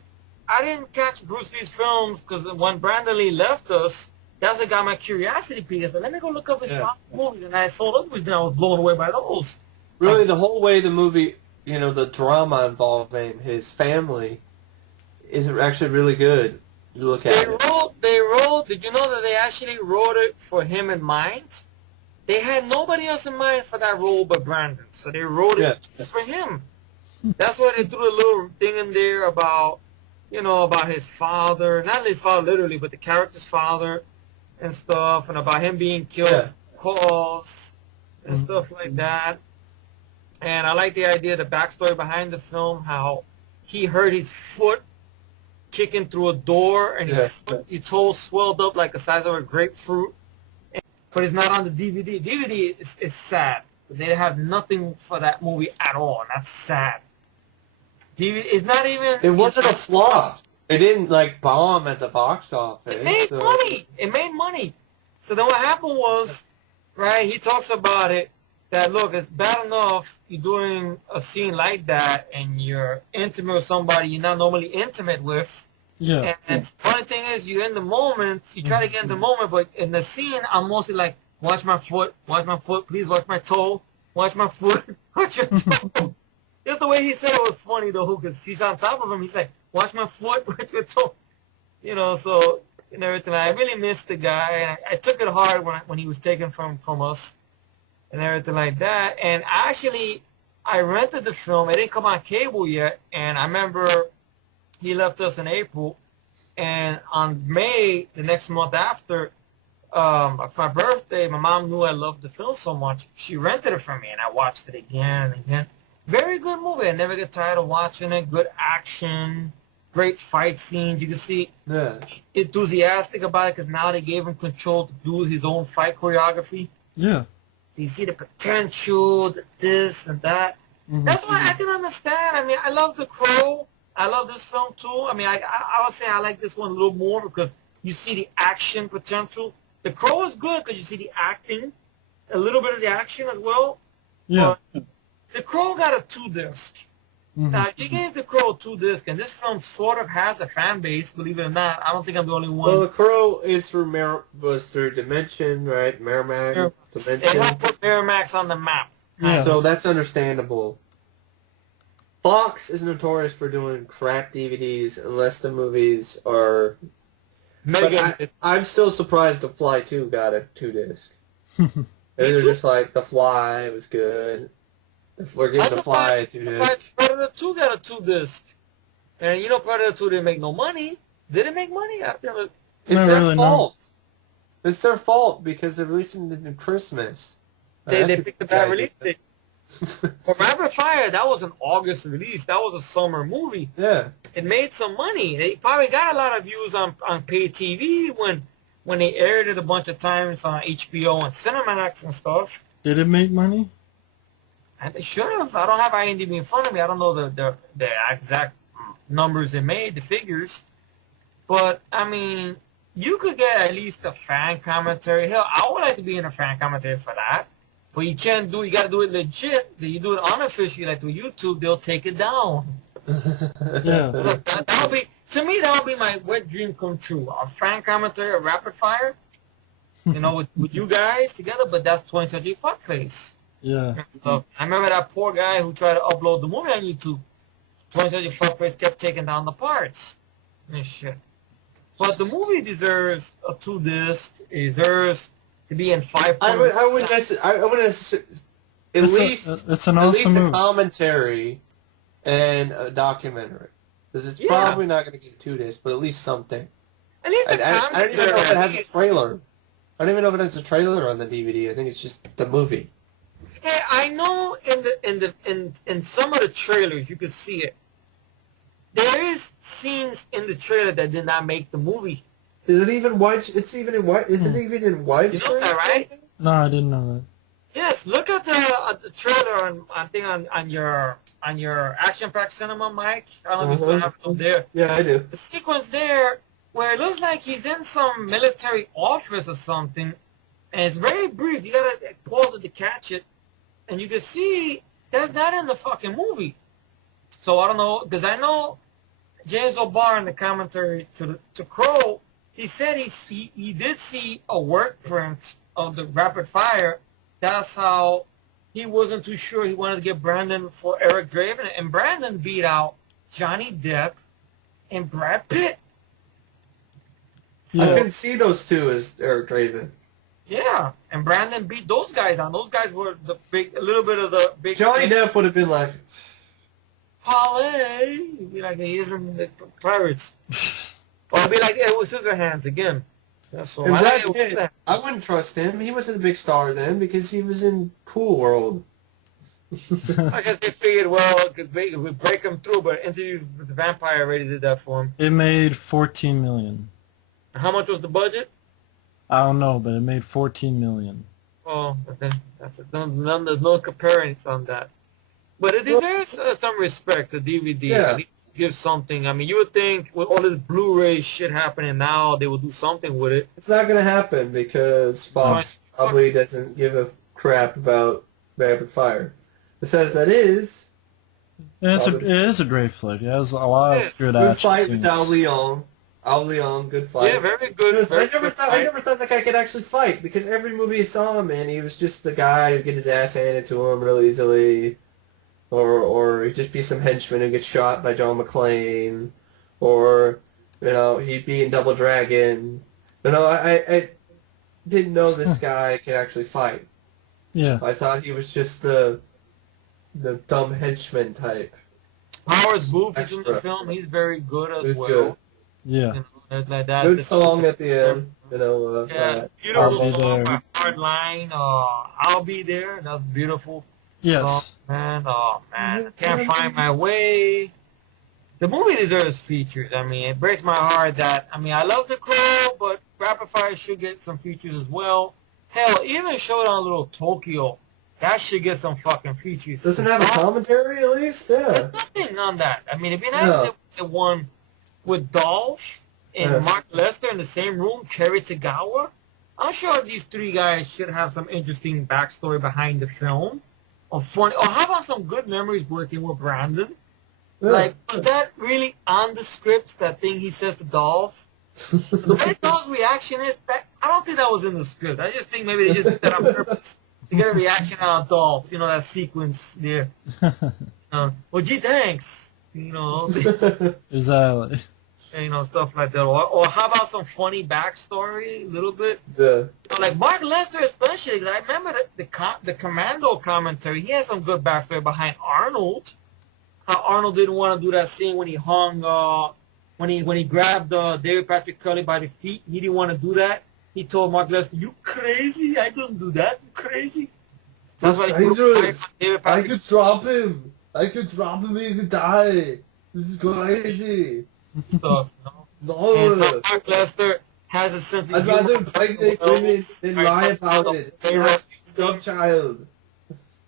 I didn't catch Bruce Lee's films because when Brandon Lee left us, that's what got my curiosity peaked. I said, let me go look up his movies, and I saw those movies, and I was blown away by those. Really, the whole way the movie, you know, the drama involving his family is actually really good. You look at it. They wrote, did you know that they actually wrote it for him in mind? They had nobody else in mind for that role but Brandon, so they wrote it just for him. That's why they threw a little thing in there about, you know, about his father, not his father literally, but the character's father and stuff, and about him being killed for cause and stuff like that. And I like the idea, the backstory behind the film, how he hurt his foot kicking through a door, and his toe swelled up like the size of a grapefruit. But it's not on the DVD. DVD is sad. They have nothing for that movie at all, and that's sad. DVD, it's not even... It wasn't a flop. It didn't, like, bomb at the box office. It made money. It made money. So then what happened was, right, he talks about it, that, look, it's bad enough you're doing a scene like that and you're intimate with somebody you're not normally intimate with. Yeah. And the funny thing is, you're in the moment, you try to get in the moment, but in the scene, I'm mostly like, watch my foot, please watch my toe, watch my foot, watch your toe. Just the way he said it was funny, though, because he's on top of him. He's like, watch my foot, watch my toe. You know, so, and everything. I really missed the guy. I took it hard when he was taken from us and everything like that. And actually, I rented the film. It didn't come on cable yet. And I remember he left us in April. And on May, the next month after, for my birthday, my mom knew I loved the film so much. She rented it for me, and I watched it again and again. Very good movie. I never get tired of watching it. Good action, great fight scenes. You can see enthusiastic about it because now they gave him control to do his own fight choreography. Yeah. So you see the potential, the this and that. That's why I can understand. I mean, I love The Crow. I love this film too. I mean, I would say I like this one a little more because you see the action potential. The Crow is good because you see the acting, a little bit of the action as well. Yeah. But The Crow got a 2-disc. Now, you gave The Crow a 2-disc, and this film sort of has a fan base, believe it or not. I don't think I'm the only one. Well, The Crow is was through Dimension, right? Merrimack, Dimension. It helped put Miramax on the map. Yeah. So that's understandable. Fox is notorious for doing crap DVDs unless the movies are... Mega. I'm still surprised The Fly 2 got a 2-disc. They're just like, The Fly was good. We're giving The Fly a 2-disc. Predator 2 got a 2-disc. And you know Predator 2 didn't make no money. Did it make money? It's their fault. It's their fault because they're releasing it in Christmas. They picked a bad release date. But Rapid Fire, that was an August release. That was a summer movie. Yeah. It made some money. They probably got a lot of views on paid TV when they aired it a bunch of times on HBO and Cinemax and stuff. Did it make money? They should have. I don't have IMDb in front of me. I don't know the exact numbers they made, the figures. But, I mean, you could get at least a fan commentary. Hell, I would like to be in a fan commentary for that. But you can't do it. You got to do it legit. If you do it unofficially, like through YouTube, they'll take it down. Yeah. That'll be, to me, that'll be my wet dream come true. A fan commentary, a Rapid Fire, you know, with you guys together. But that's 20th Century Fuckface. Yeah. So, I remember that poor guy who tried to upload the movie on YouTube. 20th Century Fuckface kept taking down the parts and shit. But the movie deserves a 2-disc. It deserves to be in 5. I wouldn't It's an at least awesome a movie. commentary and a documentary. Because it's probably not going to get 2 days, but at least something. At least the I don't even know if it has a content. trailer. I don't even know if it has a trailer on the DVD. I think it's just the movie. Hey, I know in some of the trailers you could see it. There is scenes in the trailer that did not make the movie. Is it even white? It's even in white. Is it even in widescreen? You know that, right? No, I didn't know that. Yes, look at the trailer on I think on your Action Pack Cinema, Mike. I don't know if you still have it up there. Yeah, I do. The sequence there where it looks like he's in some military office or something, and it's very brief. You gotta pause it to catch it, and you can see that's not in the fucking movie. So I don't know, because I know James O'Barr in the commentary to Crow, he said he did see a work print of the Rapid Fire. That's how he wasn't too sure he wanted to get Brandon for Eric Draven, and Brandon beat out Johnny Depp and Brad Pitt. I couldn't see those two as Eric Draven. Yeah, and Brandon beat those guys out. Those guys were a little bit of the big. Johnny Depp would have been like, Holly, be like he is in the Pirates, or I'd be like Edward Scissorhands again. That's all. and Brad Pitt, I wouldn't trust him. He wasn't a big star then because he was in Cool World. I guess they figured, well, it would break him through, but Interview with the Vampire already did that for him. It made 14 million. How much was the budget? I don't know, but it made 14 million. Oh, but then there's no comparison on that. But it deserves some respect. The DVD at least gives something. I mean, you would think with all this Blu-ray shit happening now, they would do something with it. It's not going to happen because Fox probably doesn't give a crap about Rapid Fire. Besides that is... It is a great flick. It has a lot of good action fight scenes. with Al Leon. Al Leon, good fight. Yeah, very good. I never thought that guy could actually fight because every movie I saw him in, he was just the guy who'd get his ass handed to him real easily. Or he'd just be some henchman who gets shot by John McClane, or he'd be in Double Dragon. I didn't know this guy could actually fight. Yeah, I thought he was just the dumb henchman type. Powers Booth is in the film. He's very good as well. Good. Yeah. Like that. Good song at the end. Beautiful song by Hardline. I'll Be There. That's beautiful. Yes. Man, I can't find my way. The movie deserves features. I mean, it breaks my heart that, I love The Crow, but Rapid Fire should get some features as well. Hell, even showed on Little Tokyo. That should get some fucking features. Doesn't have a commentary at least? Yeah. There's nothing on that. I mean, it'd be nice if they one with Dolph and Mark Lester in the same room, Kerry Tagawa. I'm sure these three guys should have some interesting backstory behind the film. Or funny, or how about some good memories working with Brandon? Yeah. Like, was that really on the script, that thing he says to Dolph? The way Dolph's reaction is, I don't think that was in the script. I just think maybe they just did that on purpose to get a reaction out of Dolph. That sequence there. Well, gee, thanks. Exactly. Stuff like that. Or how about some funny backstory, a little bit? Yeah. Like Mark Lester especially, because I remember the Commando commentary, he had some good backstory behind Arnold. How Arnold didn't want to do that scene when he hung, when he grabbed David Patrick Kelly by the feet. He didn't want to do that. He told Mark Lester, "You crazy? I couldn't do that. You crazy?" So that's why he David Patrick. I could drop him. I could drop him. He could die. This is crazy. Stuff. No. And Mark Lester has a sense of I'd humor. rather impregnate women than lie about it. You have a stepchild.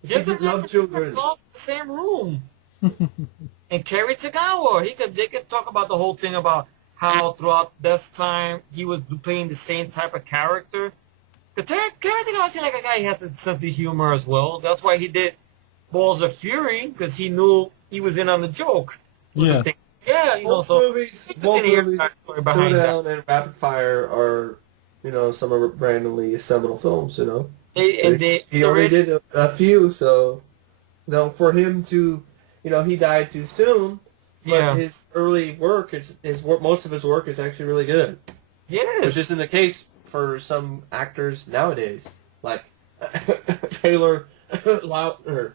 Just to love children. In the same room. And Kerry Tagawa, they could talk about the whole thing about how throughout this time he was playing the same type of character. Kerry Tagawa seemed like a guy who had a sense of humor as well. That's why he did Balls of Fury, because he knew he was in on the joke. Yeah. Yeah, both movies, Showdown and Rapid Fire are, some of randomly seminal films, He already did a few, so, for him to, he died too soon, but his early work, most of his work is actually really good. Yes. Which isn't the case for some actors nowadays, like Taylor Louder.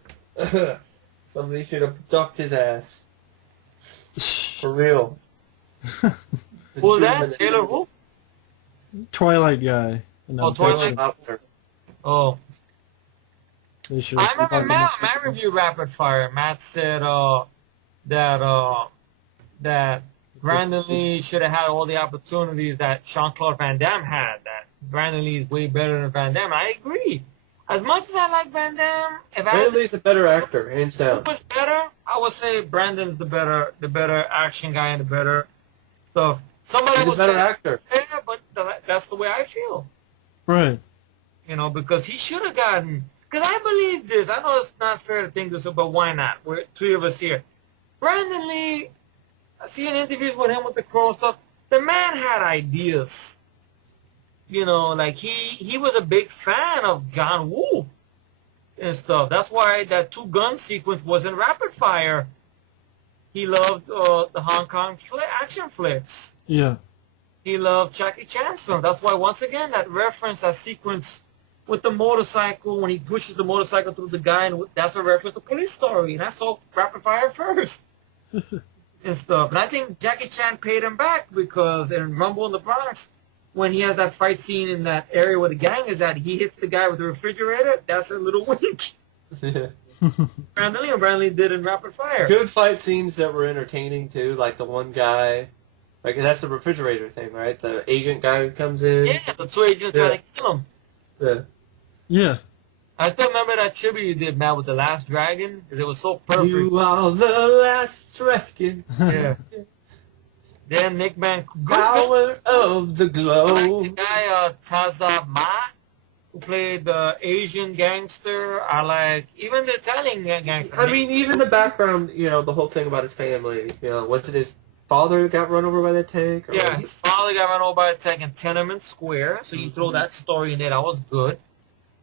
Somebody should have ducked his ass. For real. Who that? Taylor who? Twilight guy. And Oh, Twilight. Louder. Oh. They should I remember Matt reviewed Rapid Fire. Matt said that Brandon Lee should have had all the opportunities that Jean-Claude Van Damme had. That Brandon Lee is way better than Van Damme. I agree. As much as I like Van Damme, if I Brandon Lee's a better actor, hands down. who was better, I would say Brandon's the better action guy and the better stuff. Somebody He's a would better say actor. fair, but that's the way I feel. Right. You know, because he should have gotten. Because I believe this. I know it's not fair to think this, but why not? We're three of us here. Brandon Lee, I see in interviews with him with the Crow stuff, the man had ideas. You know, like he was a big fan of John Woo and stuff. That's why that two-gun sequence was in Rapid Fire. He loved the Hong Kong action flicks. Yeah. He loved Jackie Chan's film. That's why, once again, that reference, that sequence with the motorcycle, when he pushes the motorcycle through the guy, and that's a reference to Police Story. And I saw Rapid Fire first and stuff. And I think Jackie Chan paid him back because in Rumble in the Bronx, when he has that fight scene in that area where the gang is at, he hits the guy with the refrigerator. That's a little wink. Brandon Lee did in Rapid Fire. Good fight scenes that were entertaining, too, like the one guy. Like, that's the refrigerator thing, right? The agent guy who comes in. Yeah, the two agents trying to kill him. Yeah. Yeah. I still remember that tribute you did, man, with The Last Dragon, because it was so perfect. You are the last dragon. Yeah. Then Nick Man, Power of the I glow. like the guy Taza Ma, who played the Asian gangster. I like even the Italian gangster. I mean, even the background, you know, the whole thing about his family. You know, was it his father who got run over by that tank? Or Yeah, his father got run over by a tank in Tenement Square, so you throw that story in there. That was good.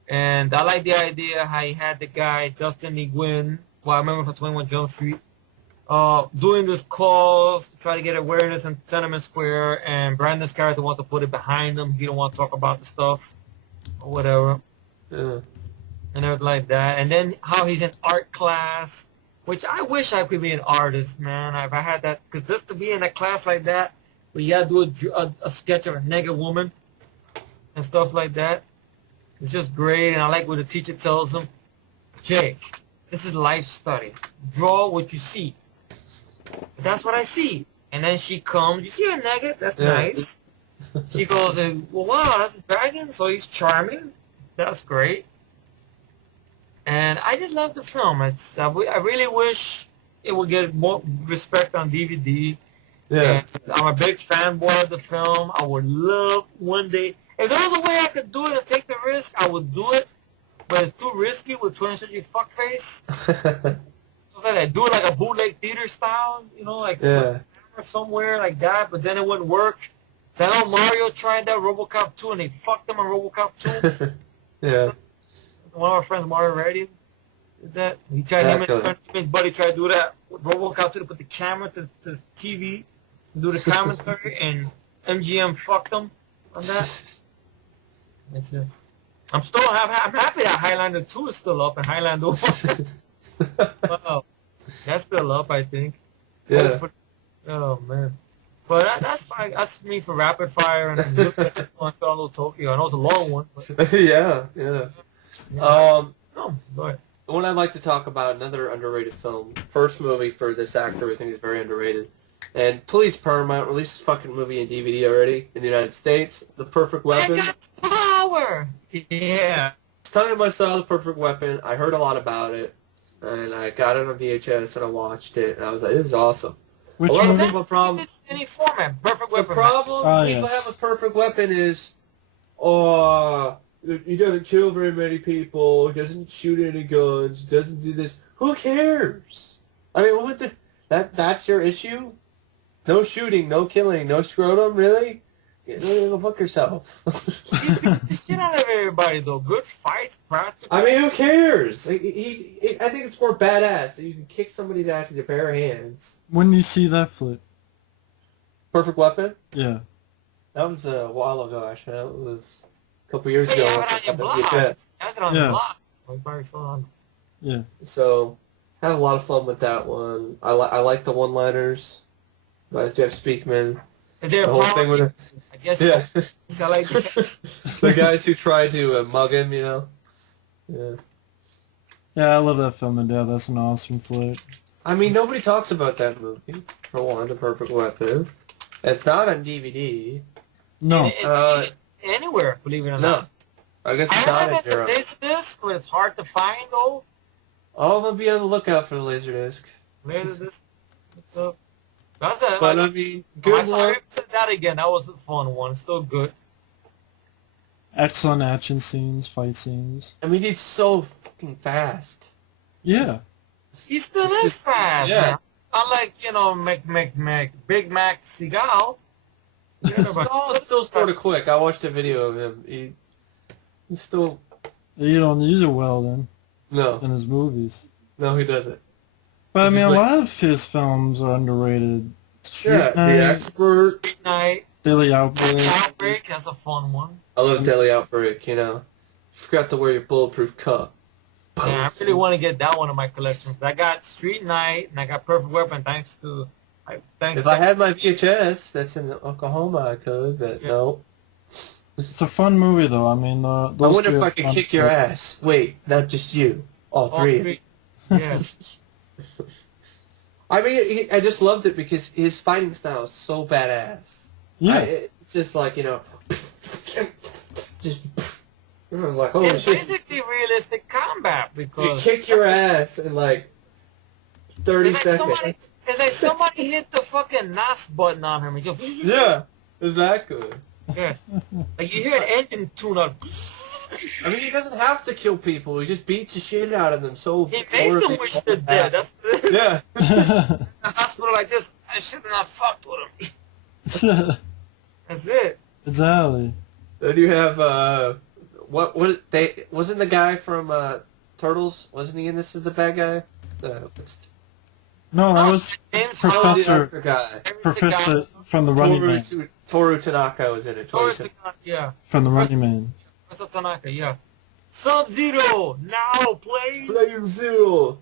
And I like the idea how he had the guy, Dustin Lee Gwynn, well, I remember from 21 Jump Street, doing this calls to try to get awareness in Tenement Square, and Brandon's character wants to put it behind him. He don't want to talk about the stuff or whatever. Yeah. And everything like that. And then how he's in art class, which I wish I could be an artist, man. If I had that, because just to be in a class like that, where you got to do a sketch of a naked woman and stuff like that, it's just great. And I like what the teacher tells him, Jake, this is life study. Draw what you see. That's what I see. And then she comes, you see her naked? That's nice. She goes, well, wow, that's a dragon, so he's charming. That's great. And I just love the film. I really wish it would get more respect on DVD. Yeah. And I'm a big fanboy of the film. I would love one day, if there was a way I could do it and take the risk, I would do it. But it's too risky with 20th Century Fuckface. Do it like a bootleg theater style, you know, like somewhere like that, but then it wouldn't work. So I know Mario tried that Robocop 2, and they fucked him on Robocop 2. Yeah. One of our friends, Mario Reddy, did that. He tried, him and his buddy tried to do that with Robocop 2, to put the camera to the TV, and do the commentary, and MGM fucked him on that. That's it. I'm happy that Highlander 2 is still up, and Highlander 1. Wow. That's still up, I think. Yeah. Hopefully. Oh, man. But that's me for Rapid Fire, and I'm looking at on Fellow Tokyo. I know it's a long one. But Yeah. go ahead. One I'd like to talk about, another underrated film. First movie for this actor, I think is very underrated. And please, Paramount, release this fucking movie in DVD already in the United States. The Perfect Weapon. I got power! Yeah. It's time I saw The Perfect Weapon. I heard a lot about it. And I got it on VHS and I watched it. And I was like, this is awesome. Which a lot of movie? people problem. Any format. Perfect The Weapon. problem people have with Perfect Weapon is, he doesn't kill very many people, doesn't shoot any guns, doesn't do this. Who cares? I mean, what the... That's your issue? No shooting, no killing, no scrotum, really? Go fuck yourself. He beats the shit out of everybody, though. Good fights, practical. I mean, who cares? I think it's more badass that you can kick somebody's ass with your bare hands. When do you see that flick? Perfect Weapon? Yeah. That was a while ago, actually. That was a couple years Hey, ago. you have it on your blog. You have it on your blog. We probably saw him. Yeah. So, had a lot of fun with that one. I like the one-liners by Jeff Speakman. Is there The a whole power thing with I guess yeah, so. So I like that. the guys who try to mug him, you know. Yeah. Yeah, I love that film to death. That's an awesome flick. I mean, nobody talks about that movie. For one, The Perfect Weapon. It's not on DVD. No. Anywhere, believe it or No. not. I guess I it's not have in it as a Europe. Laserdisc, but it's hard to find though. Oh, I'm gonna be on the lookout for the Laserdisc. Laserdisc. That's a. But I mean, I good saw one. that again. That was a fun one. Still good. Excellent action scenes, fight scenes. I mean, he's so fucking fast. Yeah. He still is fast, yeah. man. Unlike, Big Mac Seagal. It's still sort of quick. I watched a video of him. He's still... You don't use it well then No. in his movies. No, he doesn't. But I mean, a like- lot of his films are underrated. Yeah, The Expert. Street Night. Daily Outbreak. Outbreak, that's a fun one. I love Deadly Outbreak, you know. You forgot to wear your bulletproof cup. Yeah, I really want to get that one in my collection. I got Street Night and I got Perfect Weapon thanks to... If I had my VHS that's in Oklahoma, I could, but no. It's a fun movie though. I mean, I those wonder two if are I could fun kick your flicks. ass. Wait, not just you. All three. Yeah. I mean, I just loved it because his fighting style is so badass. Yeah. It's just like, just... I'm like, holy It's shit. basically realistic combat You because... kick your ass in like 30 seconds. It's like somebody hit the fucking NOS button on him. And just, Yeah, exactly. yeah. Like you hear an engine tune up. I mean, he doesn't have to kill people. He just beats the shit out of them. So He makes them wish they're dead. That's yeah. the hospital like this. I should have not fucked with him. That's it. Exactly. Then you have wasn't the guy from Turtles? Wasn't he in this as the bad guy? No, that was James How was the Professor other guy? Professor from the Running Man. Toru Tanaka was in it. Yeah. From the Running Man. Professor Tanaka, yeah. Sub-Zero, now play. Playing Zero.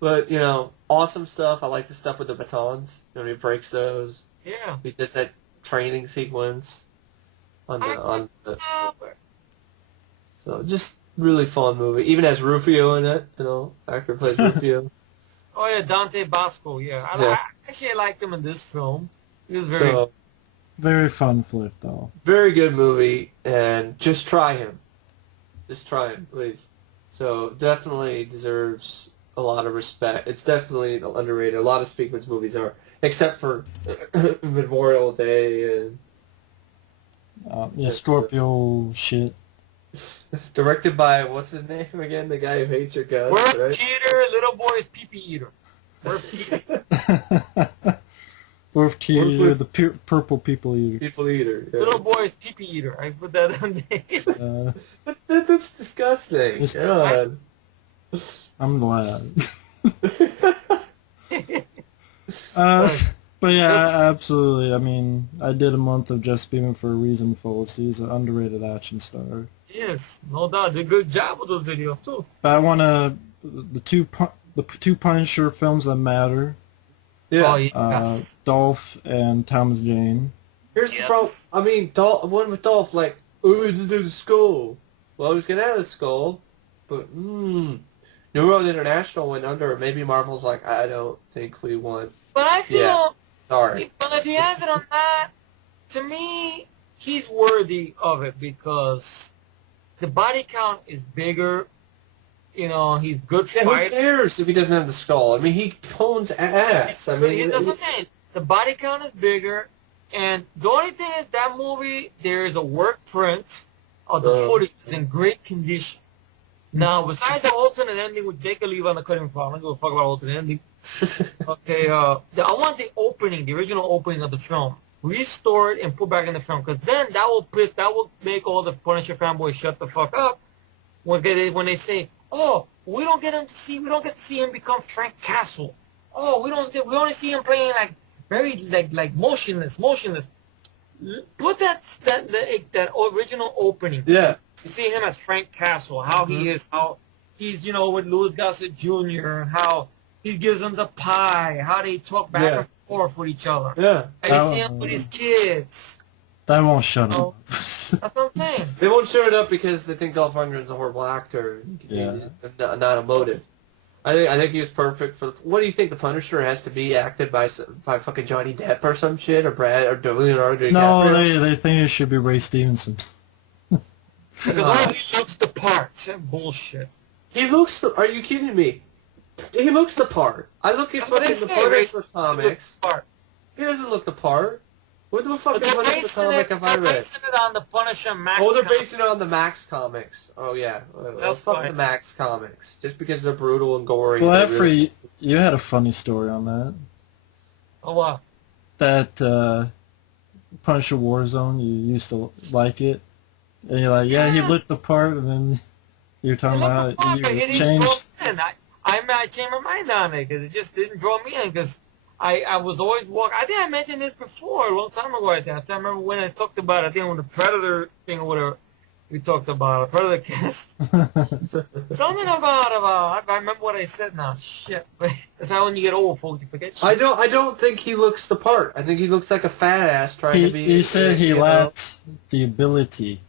But, awesome stuff. I like the stuff with the batons. He breaks those. Yeah. He does that training sequence on the so just really fun movie. Even has Rufio in it, actor plays Rufio. Oh yeah, Dante Bosco, yeah. I actually liked him in this film. He was very So Very fun flick though. very good movie, and just try him. Just try him, please. So definitely deserves a lot of respect. It's definitely underrated. A lot of Speakman's movies are, except for Memorial Day and Scorpio shit. directed by what's his name again? The guy who hates your guts, Worth right? Cheater, Little Boy's Pee-Pee Eater. Worth Cheater. Worth Cheater, Worthless- the purple people eater. People eater. Yeah. Little Boy's Pee-Pee Eater. I put that on there. That's disgusting. It's- God. I'm glad. But yeah, absolutely. I mean, I did a month of Just Beaming for a reason, folks. He's an underrated action star. Yes, no doubt. Did a good job with those videos too. But I want to the two Punisher films that matter. Yeah. Oh, yes. Dolph and Thomas Jane. Here's the Yes. problem. I mean, one with Dolph, like, we just do the skull. Well, he was going to have the skull, but, New World International went under. Maybe Marvel's like, I don't think we want... But I feel, Yeah. Sorry. but if he has it on that, to me, he's worthy of it because the body count is bigger. He's good Yeah, who fighter. cares if he doesn't have the skull? I mean, he phones ass. I mean, That's what I'm saying. The body count is bigger, and the only thing is that movie, there is a work print of the footage that's in great condition. Now, besides the alternate ending, which they can leave on the cutting room, I don't give a fuck about alternate ending. Okay, I want the opening, the original opening of the film, restored and put back in the film, because then that will make all the Punisher fanboys shut the fuck up when they say, oh, we don't get to see him become Frank Castle. Oh, we only see him playing like very like motionless. Put that original opening. Yeah. You see him as Frank Castle, how he is, how he's, with Louis Gossett Jr., how he gives him the pie, how they talk back Yeah. and forth with each other. Yeah. How you see him with his kids. That won't shut You know, up. That's what I'm saying. They won't show it up because they think Dolph Lundgren's a horrible actor. Yeah. He's not emotive. I think he was perfect for. What do you think the Punisher has to be acted by fucking Johnny Depp or some shit or Brad or Leonardo DiCaprio? No, they think it should be Ray Stevenson. Because he looks the part. That bullshit. He looks. Are you kidding me? He looks the part. I look at That's what fucking they the say, Punisher Ray comics. the part. He doesn't look the part. What the fucking But they're Punisher basing comic have I they're read? basing it on the Punisher Max. Oh, they're comic. basing it on the Max comics. Oh yeah, That's fuck fine. the Max comics. Just because they're brutal and gory. Well, they Effrey, really- you had a funny story on that. Oh, wow. That Punisher Warzone, you used to like it, and you're like, yeah, he Yeah. looked the part, and then you're talking about how you changed. I changed my mind on it because it just didn't draw me in because I was always walking. I think I mentioned this before a long time ago. I can't remember when I talked about it. I think when the Predator thing or whatever we talked about, Predator cast. Something about I remember what I said now. Shit. That's how when you get old, folks, you forget shit. I don't think he looks the part. I think he looks like a fat ass trying to be. He said he you know. lacked the ability.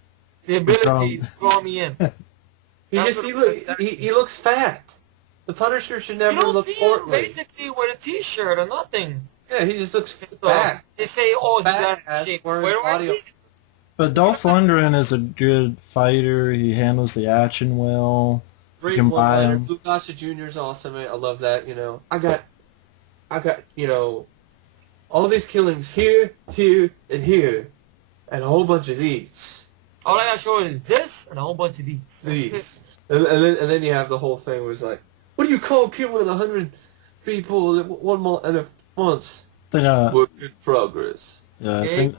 The ability to draw me in. He looks fat. The Punisher should You never don't look see him portly. basically with a T-shirt or nothing. Yeah, he just looks So, fat. they say, oh, he Fat got ass shape. wearing Where do I body see of- it? But Dolph Lundgren is a good fighter. He handles the action well. Great can buy one-liners. him. Luke Gossett Jr. is awesome. I love that. I got all these killings here, here, and here, and a whole bunch of these. All I got to show is this and a whole bunch of these. That's it. These. And then you have the whole thing where it's like, what do you call killing 100 people in 1 month and a month? Then, Work in progress. yeah, I think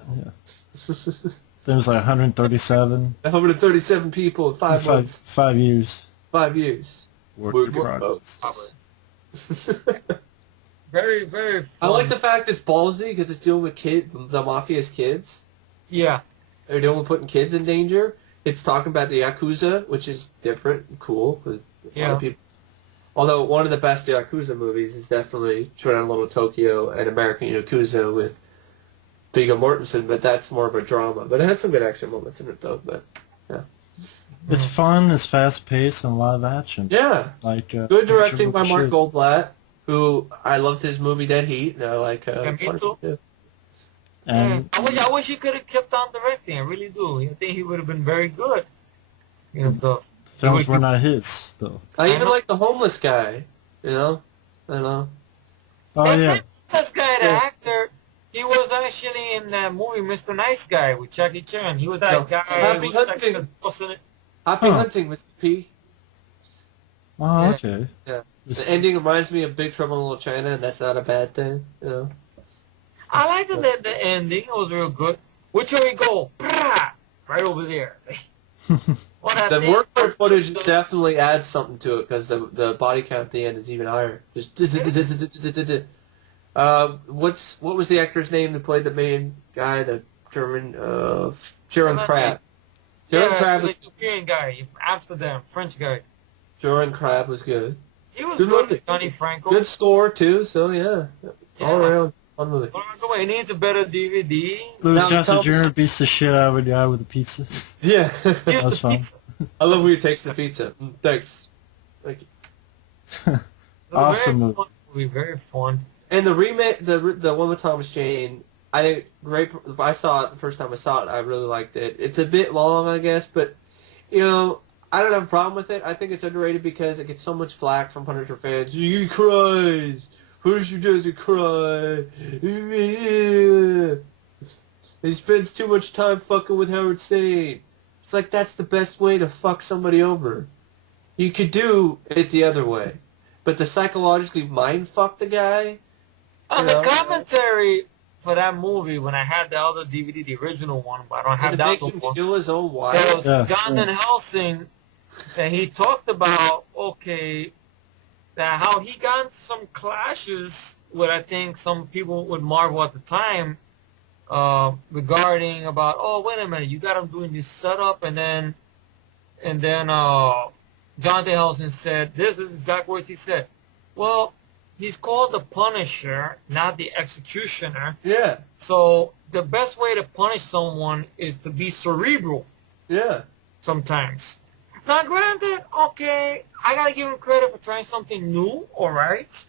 there was like 137. 137 people in 5 months. 5 years. 5 years. Work Work in in progress. Very, very I fun. like the fact it's ballsy because it's dealing with the mafia's kids. Yeah. They're dealing with putting kids in danger. It's talking about the Yakuza, which is different and cool because a lot of people. Although one of the best Yakuza movies is definitely Showdown Little Tokyo and American Yakuza with Viggo Mortensen, but that's more of a drama. But it has some good action moments in it though. But yeah, It's fun, it's fast-paced, and a lot of action. yeah, Like good directing by Mark should. Goldblatt, who I loved his movie Dead Heat. And I like. me too. Yeah. And I wish he could have kept on directing. I really do. I think he would have been very good. The films were not hits, though. I even know. like the homeless guy. I know. Oh, yeah. This guy, the Yeah. actor, he was actually in that movie Mr. Nice Guy with Jackie Chan. He was that No. guy Happy who was like Hunting. the boss in it. Happy Huh. Hunting, Mr. P. Oh, Yeah. okay. Yeah. Just- The ending reminds me of Big Trouble in Little China, and that's not a bad thing. I liked the ending. It was real good. Which way we go? Brah! Right over there. The workload footage definitely adds something to it because the body count at the end is even higher. Just what was the actor's name who played the main guy, the German Sharon Crab. Sharon Crab the was European guy, Amsterdam, French guy. Sharon Crab was good. He was Good good movie. with Johnny Franco. Good score too. So yeah, all Yeah. around fun movie. He needs a better DVD. Louis Now, Gossett tell- Jr. beats the shit out of a guy with a pizza. Yeah, Here's That was the fun. pizza. I love when he takes the pizza. Thanks. Thank you. It was a Awesome very movie. fun movie. Very fun. And the remake, the one with Thomas Jane, I think great. I saw it the first time I saw it. I really liked it. It's a bit long, I guess, but I don't have a problem with it. I think it's underrated because it gets so much flack from Punisher fans. He cries. Punisher doesn't cry. He spends too much time fucking with Howard Stern. It's like that's the best way to fuck somebody over. You could do it the other way. But to psychologically mind fuck the guy, On You the know? commentary for that movie, when I had the other DVD, the original one, but I don't have to that make no him more. kill his own wife. There was Yeah, Jonathan yeah. Helsing, and he talked about, that how he got into some clashes with, I think, some people with Marvel at the time, regarding about, oh, wait a minute, you got him doing this setup, and then Jonathan Helson said, this is exact words he said. Well, he's called the Punisher, not the Executioner. Yeah. So the best way to punish someone is to be cerebral. Yeah. Sometimes. Now, granted, okay, I gotta give him credit for trying something new, alright?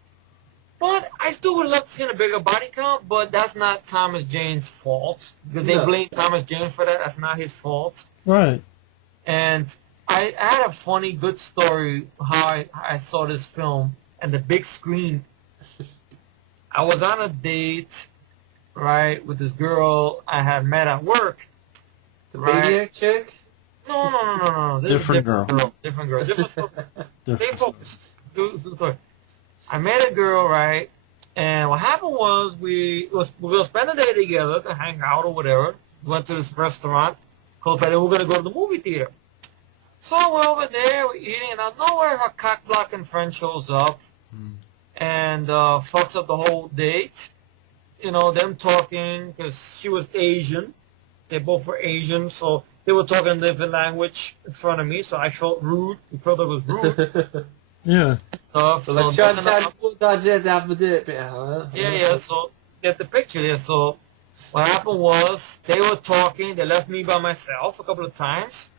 But I still would love to see a bigger body count, but that's not Thomas Jane's fault. Because they blame Thomas Jane for that. That's not his fault. Right. And I had a funny, good story how I saw this film and the big screen. I was on a date, right, with this girl I had met at work. The maniac chick? No. This Different is girl. Different girl. Different story. Different Stay focused. I met a girl, right? And what happened was we were going to spend the day together to hang out or whatever. We went to this restaurant close by there. We're going to go to the movie theater. So we're over there, we're eating, and out of nowhere her cock-blocking friend shows up and fucks up the whole date. You know, them talking, because she was Asian. They both were Asian, so they were talking a different language in front of me, so I felt rude. We felt it was rude. Yeah. So like, yeah, so get the picture there. So what happened was they were talking, they left me by myself a couple of times,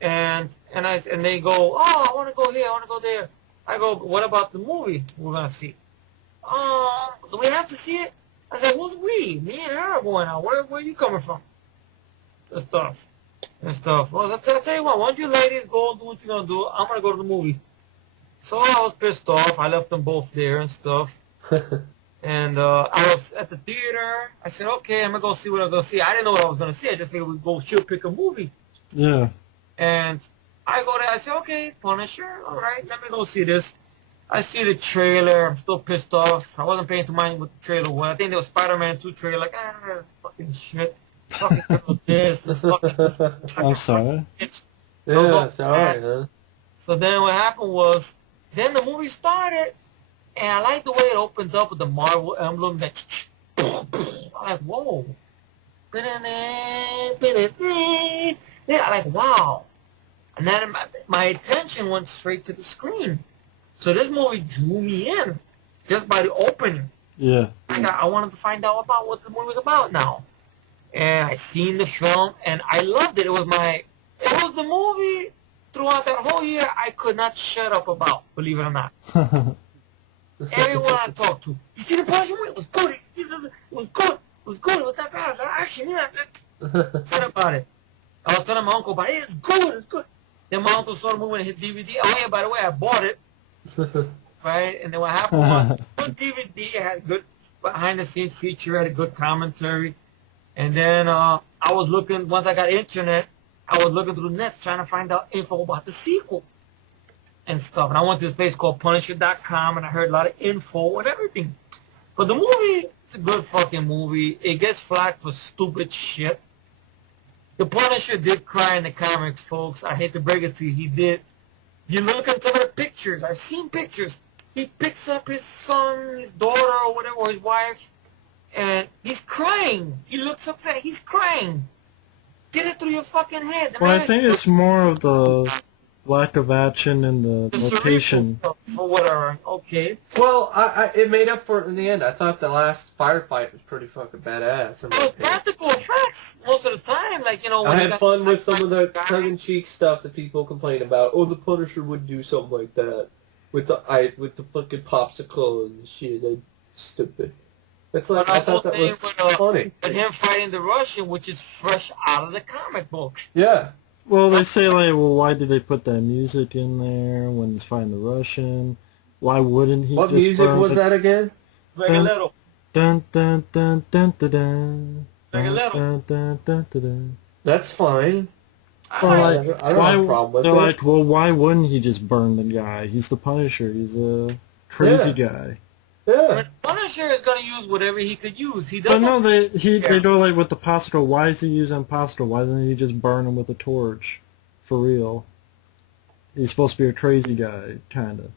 and they go, oh, I want to go here, I want to go there. I go, what about the movie we're going to see? Do we have to see it? I said, who's we? Me and her are going out. Where are you coming from? And stuff. Well, I'll tell you what, why don't you ladies go do what you're going to do? I'm going to go to the movie. So I was pissed off. I left them both there and stuff. And I was at the theater. I said, okay, I'm going to go see what I'm going to see. I didn't know what I was going to see. I just figured we'd go pick a movie. Yeah. And I go there. I said, okay, Punisher. All right, let me go see this. I see the trailer. I'm still pissed off. I wasn't paying too mind what the trailer was. I think there was Spider-Man 2 trailer. Like, fucking shit. Fucking this fucking... I'm sorry. Yeah, sorry, huh? So then what happened was, then the movie started, and I like the way it opened up with the Marvel emblem. That I'm like, whoa. I'm like, wow. And then my attention went straight to the screen. So this movie drew me in just by the opening. Yeah. I wanted to find out about what the movie was about now. And I seen the film, and I loved it. It was the movie throughout that whole year I could not shut up about, believe it or not. Everyone I talked to, you see the Punisher movie? It was good. It was good. It was good. It was not bad. Actually, what about it? I was telling my uncle about it. It's good. It's good. Then my uncle saw the movie and his DVD. Oh, yeah, by the way, I bought it. Right? And then what happened was, good DVD. It had good behind-the-scenes feature. It had a good commentary. And then I was looking, once I got internet, I was looking through the nets trying to find out info about the sequel and stuff. And I went to this place called Punisher.com, and I heard a lot of info and everything. But the movie, it's a good fucking movie. It gets flack for stupid shit. The Punisher did cry in the comics, folks. I hate to break it to you. He did. You look at some of the pictures. I've seen pictures. He picks up his son, his daughter, or whatever, or his wife, and he's crying. He looks upset. He's crying. Get it through your fucking head. Well, I think it's more of the lack of action and the location. For whatever. Okay. Well, it made up for it in the end. I thought the last firefight was pretty fucking badass. It was practical effects most of the time. Like, you know, when I had fun with some of the tongue-in-cheek stuff that people complain about. Oh, the Punisher would do something like that with the fucking popsicle and shit. That's stupid. It's like, I thought that was funny. But him fighting the Russian, which is fresh out of the comic book. Yeah. Well, they say, like, well, why did they put that music in there when he's fighting the Russian? Why wouldn't he What music was that again? Regulero. Dun, dun, dun, dun, dun, dun. Regulero. Dun, dun, dun, dun, dun. That's fine. I don't have a problem with they're it. like, well, why wouldn't he just burn the guy? He's the Punisher. He's a crazy guy. Yeah. I mean, Punisher is going to use whatever he could use. He But doesn't. no, they go like with the popsicle. Why is he using popsicle? Why doesn't he just burn him with a torch? For real. He's supposed to be a crazy guy, kind of.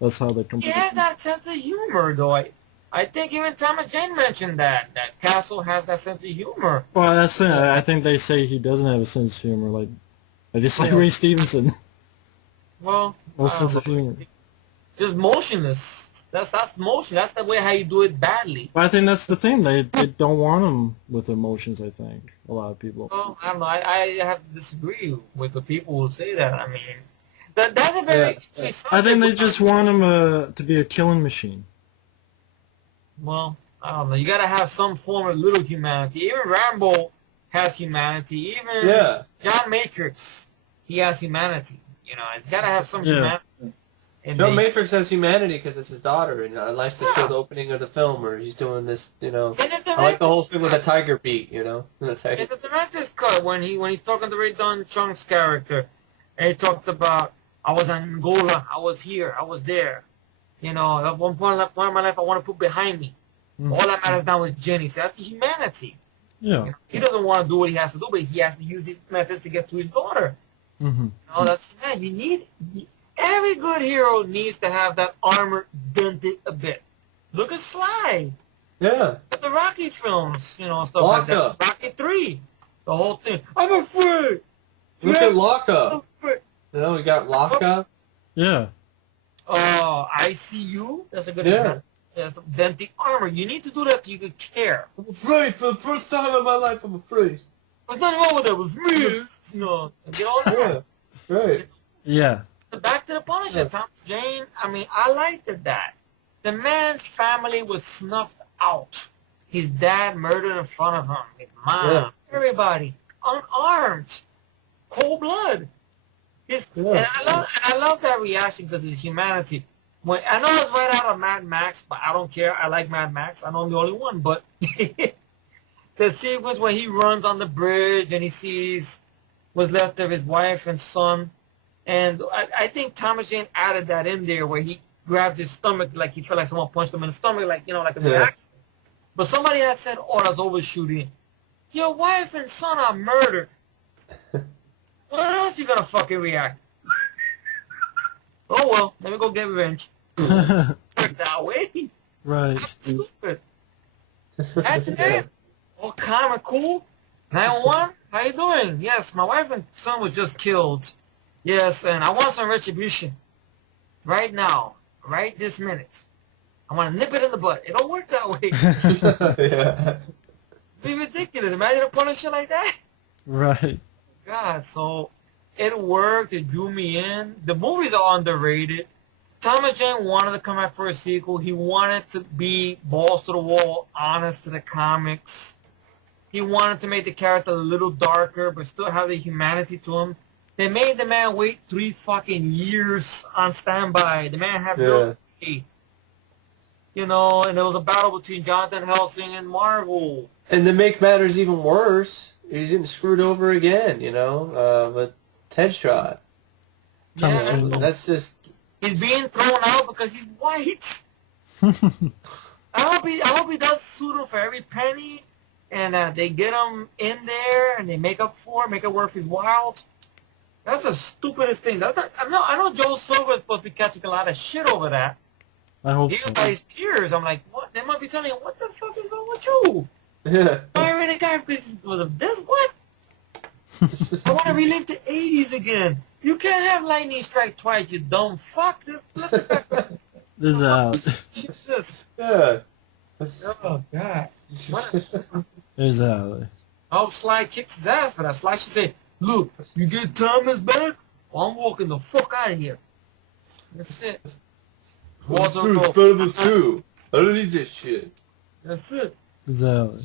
That's how they come. He has that sense of humor, though. I think even Thomas Jane mentioned that Castle has that sense of humor. Well, that's it. I think they say he doesn't have a sense of humor, like just like Ray Stevenson. Well, No I sense don't of know. humor. Just motionless. That's motion. That's the way how you do it badly. But I think that's the thing. They don't want them with emotions. I think a lot of people. Well, I don't know. I have to disagree with the people who say that. I mean, that's a very Yeah. interesting I think subject. they just want them to be a killing machine. Well, I don't know. You gotta have some form of little humanity. Even Rambo has humanity. Even Yeah. John Matrix, he has humanity. You know, it's gotta have some Yeah. humanity. And Joe they, Matrix has humanity because it's his daughter, and I likes to show Yeah. the opening of the film where he's doing this, in the I like the whole director's thing with a cut, tiger beat, The tiger. in the director's cut, when he's talking to Ray Don Chung's character, and he talked about, I was in Angola, I was here, I was there. You know, at one point of my life, I want to put behind me. Mm. All that matters now is Jenny. So that's the humanity. Yeah. You know, he doesn't want to do what he has to do, but he has to use these methods to get to his daughter. Mm-hmm. You know, that's you need. Every good hero needs to have that armor dented a bit. Look at Sly. Yeah. At the Rocky films, stuff like Lockup. that. Rocky 3, the whole thing. I'm afraid. Look Yeah, at Lockup. I'm afraid. We got Lockup. Yeah. ICU. That's a good Yeah. example. Yes, dented armor. You need to do that so you can care. I'm afraid for the first time in my life. I'm afraid. There's nothing wrong with it. It was me. Get all that. Yeah. Right. Yeah. Back to the Punisher, Yeah. Tom Jane. I mean, I liked that. The man's family was snuffed out. His dad murdered in front of him. His mom, Yeah. everybody, unarmed, cold blood. Yeah. And I love that reaction because it's humanity. When I know it's right out of Mad Max, but I don't care. I like Mad Max. I know I'm the only one, but the sequence when he runs on the bridge and he sees what's left of his wife and son. And I think Thomas Jane added that in there where he grabbed his stomach like he felt like someone punched him in the stomach, like a reaction. But somebody had said, "Oh, that's overshooting. Your wife and son are murdered. What else you gonna fucking react? Oh well, let me go get revenge." Work that way. Right. That's stupid. That's it. All calm and cool. 911, how you doing? Yes, my wife and son was just killed. Yes, and I want some retribution. Right now. Right this minute. I want to nip it in the butt. It don't work that way. Yeah. It'd be ridiculous. Imagine a Punisher like that. Right. God, so it worked. It drew me in. The movies are underrated. Thomas Jane wanted to come out for a sequel. He wanted to be balls to the wall, honest to the comics. He wanted to make the character a little darker, but still have the humanity to him. They made the man wait 3 fucking years on standby. The man had no pay. And there was a battle between Jonathan Helsing and Marvel. And to make matters even worse, he's getting screwed over again, with Headshot. Thomas Yeah, Jane. That's just... he's being thrown out because he's white. I hope he does suit him for every penny, and they get him in there, and they make up for it, make it worth his while. That's the stupidest thing. I know Joe Silver is supposed to be catching a lot of shit over that. I hope Even so. by his peers, I'm like, what? They might be telling him, what the fuck is wrong with you? Yeah. Firing a guy because of this? What? I want to relive the 80s again. You can't have lightning strike twice, you dumb fuck. Just let the guy This is out. Jesus. Yeah. Oh, God. There's out. I hope Sly kicks his ass for that. Sly should say, look, you get Thomas back, I'm walking the fuck out of here. That's it. Walter Screw go, Expendables 2. I don't need this shit. that's it. There's out.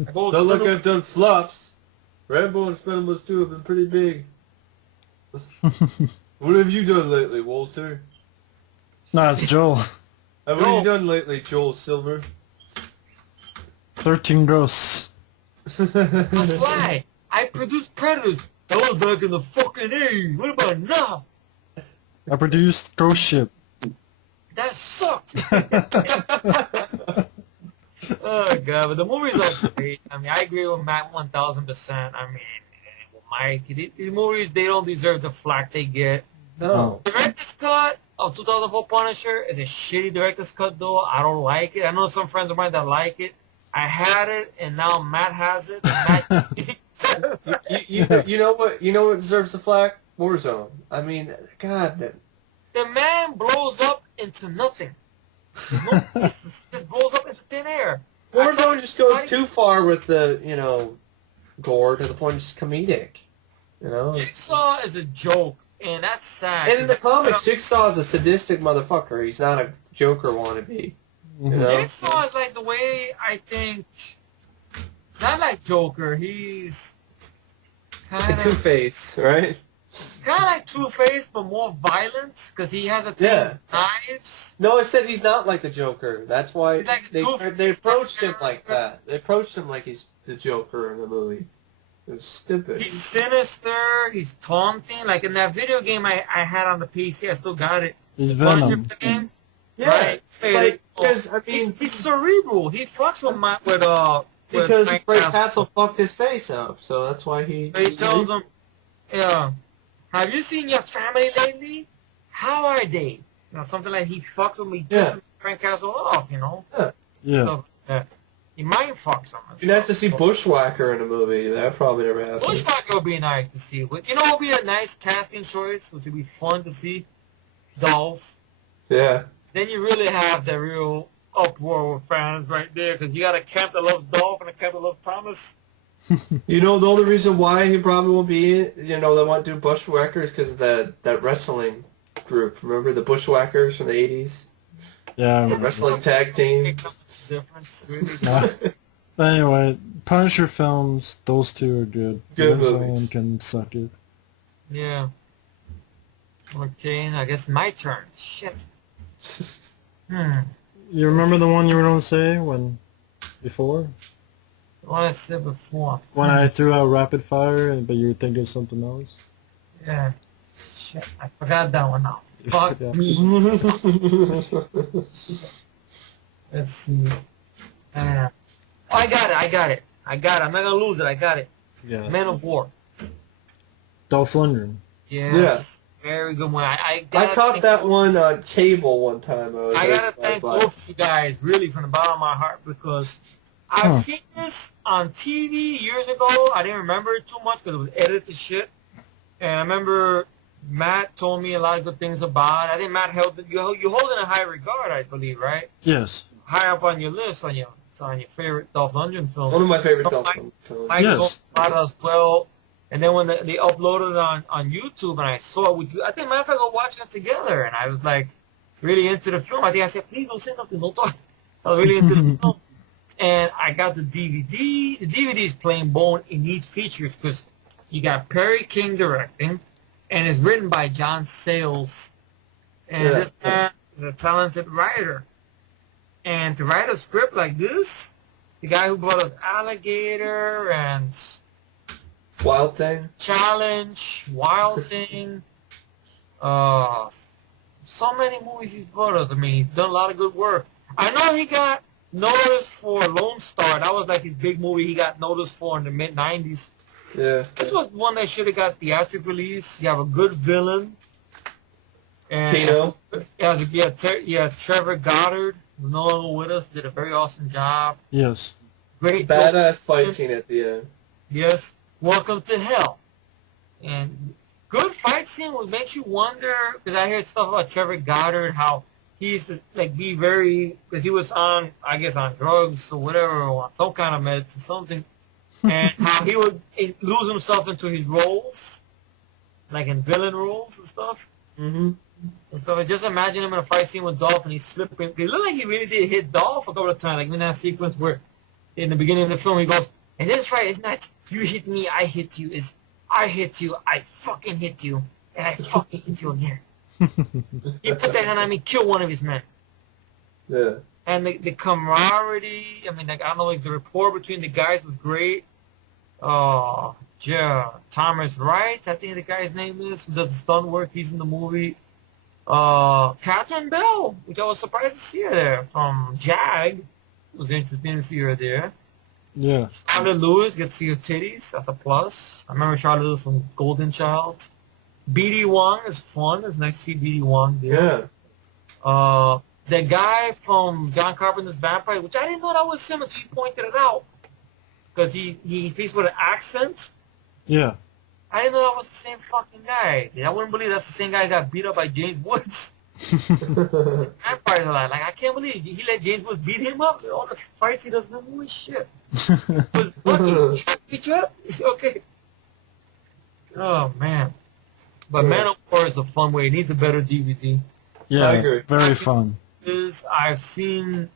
I go, Not like I've done flops. Rambo and Expendables 2 have been pretty big. What have you done lately, Walter? No, it's Joel. What have you done lately, Joel Silver? 13 gross. Now, Sly, I produced Predators. That was back in the fucking 80s. What about now? I produced Ghost Ship. That sucked. Oh, God, but the movies are great. I mean, I agree with Matt 1000%. I mean, Mike, these movies, they don't deserve the flack they get. No. Director's cut of 2004 Punisher is a shitty director's cut, though. I don't like it. I know some friends of mine that like it. I had it, and now Matt has it. You know what? You know what deserves the flack? Warzone. I mean, God, The man blows up into nothing. There's no pieces. Just blows up into thin air. Warzone just goes too far with the, gore to the point it's comedic. Jigsaw is a joke, and that's sad. And in the comics, Jigsaw is a sadistic motherfucker. He's not a Joker wannabe. Jigsaw is like the way I think, not like Joker. He's kind of Two-Face, right? Kind of like Two-Face, but more violent, because he has a thing with knives. No, I said he's not like the Joker. That's why Like they approached him like that. They approached him like he's the Joker in the movie. It was stupid. He's sinister. He's taunting. Like in that video game I had on the PC, I still got it. He's Venom. Game. Yeah, right? because I mean, he's cerebral. He fucks with because Frank Frank Castle. Castle fucked his face up, so that's why he tells him, "Yeah, have you seen your family lately? How are they?" Something like he fucks with me, pisses Frank Castle off. Yeah. Stuff like that. He mind fucks him. You'd have to see Bushwhacker in a movie. That probably never happened. Bushwhacker would be nice to see. What would be a nice casting choice, which would be fun to see? Dolph. Yeah. Then you really have the real uproar with fans right there, because you got a camp that loves Dolph and a camp that loves Thomas. The only reason why he probably won't be, they want to do Bushwhackers because of that wrestling group. Remember the Bushwhackers from the 80s? Yeah. The wrestling tag team. Difference, really. But anyway, Punisher films, those two are good. Good Someone movies. can suck it. Yeah. Okay, I guess my turn. Shit. You remember the one you were going to say before? What I said before. When I threw out rapid fire, but you were thinking of something else? Yeah. Shit, I forgot that one now. You Fuck forgot. me. Let's see. I got it. I'm not going to lose it. I got it. Yeah. Men of War. Dolph Lundgren. Yes. Very good one. I caught that one on cable one time. I gotta thank both of you guys, really, from the bottom of my heart, because I've seen this on TV years ago. I didn't remember it too much because it was edited to shit. And I remember Matt told me a lot of good things about it. I think Matt held it. You hold it in high regard, I believe, right? Yes. High up on your list, on your favorite Dolph Lundgren film. One of my favorite Dolph Lundgren films. Mike told me about it as well. And then when they uploaded it on YouTube, and I saw it with you, I think matter of fact, we were watching it together, and I was like really into the film. I think I said, "Please don't say nothing, don't talk." I was really into the film, and I got the DVD. The DVD is plain bone. It needs features because you got Perry King directing, and it's written by John Sayles, and this man is a talented writer. And to write a script like this, the guy who brought us Alligator and Wild Thing. Challenge, Wild Thing, so many movies he's brought us. I mean, he's done a lot of good work. I know he got noticed for Lone Star. That was like his big movie he got noticed for in the mid-90s. Yeah. This was one that should have got theatrical release. You have a good villain. And Kino. Trevor Goddard, who's no longer with us, did a very awesome job. Yes. Great. Badass fight scene at the end. Yes. Welcome to Hell. And good fight scene would make you wonder, because I heard stuff about Trevor Goddard, how he used to be very, because he was on drugs or whatever, or on some kind of meds or something, and how he would lose himself into his roles, like in villain roles and stuff. Mm-hmm. And stuff. And just imagine him in a fight scene with Dolph, and he's slipping. It looked like he really did hit Dolph a couple of times, like in that sequence where, in the beginning of the film, he goes, "And this fight is not you hit me, I hit you. It's I hit you, I fucking hit you, and I fucking hit you again." He put that hand on me, kill one of his men. Yeah. And the camaraderie, I mean, I don't know, the rapport between the guys was great. Thomas Wright, I think the guy's name is, who does the stunt work. He's in the movie. Catherine Bell, which I was surprised to see her there, from Jag. It was interesting to see her there. Yeah. Charlotte Lewis, get to see her titties. That's a plus. I remember Charlotte Lewis from Golden Child. B.D. Wong is fun. It's nice to see B.D. Wong there. Yeah. The guy from John Carpenter's Vampire, which I didn't know that was him until you pointed it out, because he speaks with an accent. Yeah. I didn't know that was the same fucking guy. I wouldn't believe that's the same guy who got beat up by James Woods. Vampires Alive. Like, I can't believe he let James Woods beat him up. All the fights he does, no more shit. It was lucky. Beat you up? It's okay. Oh, man. But Man of War is a fun way. It needs a better DVD. Yeah, I agree. very fun. I've seen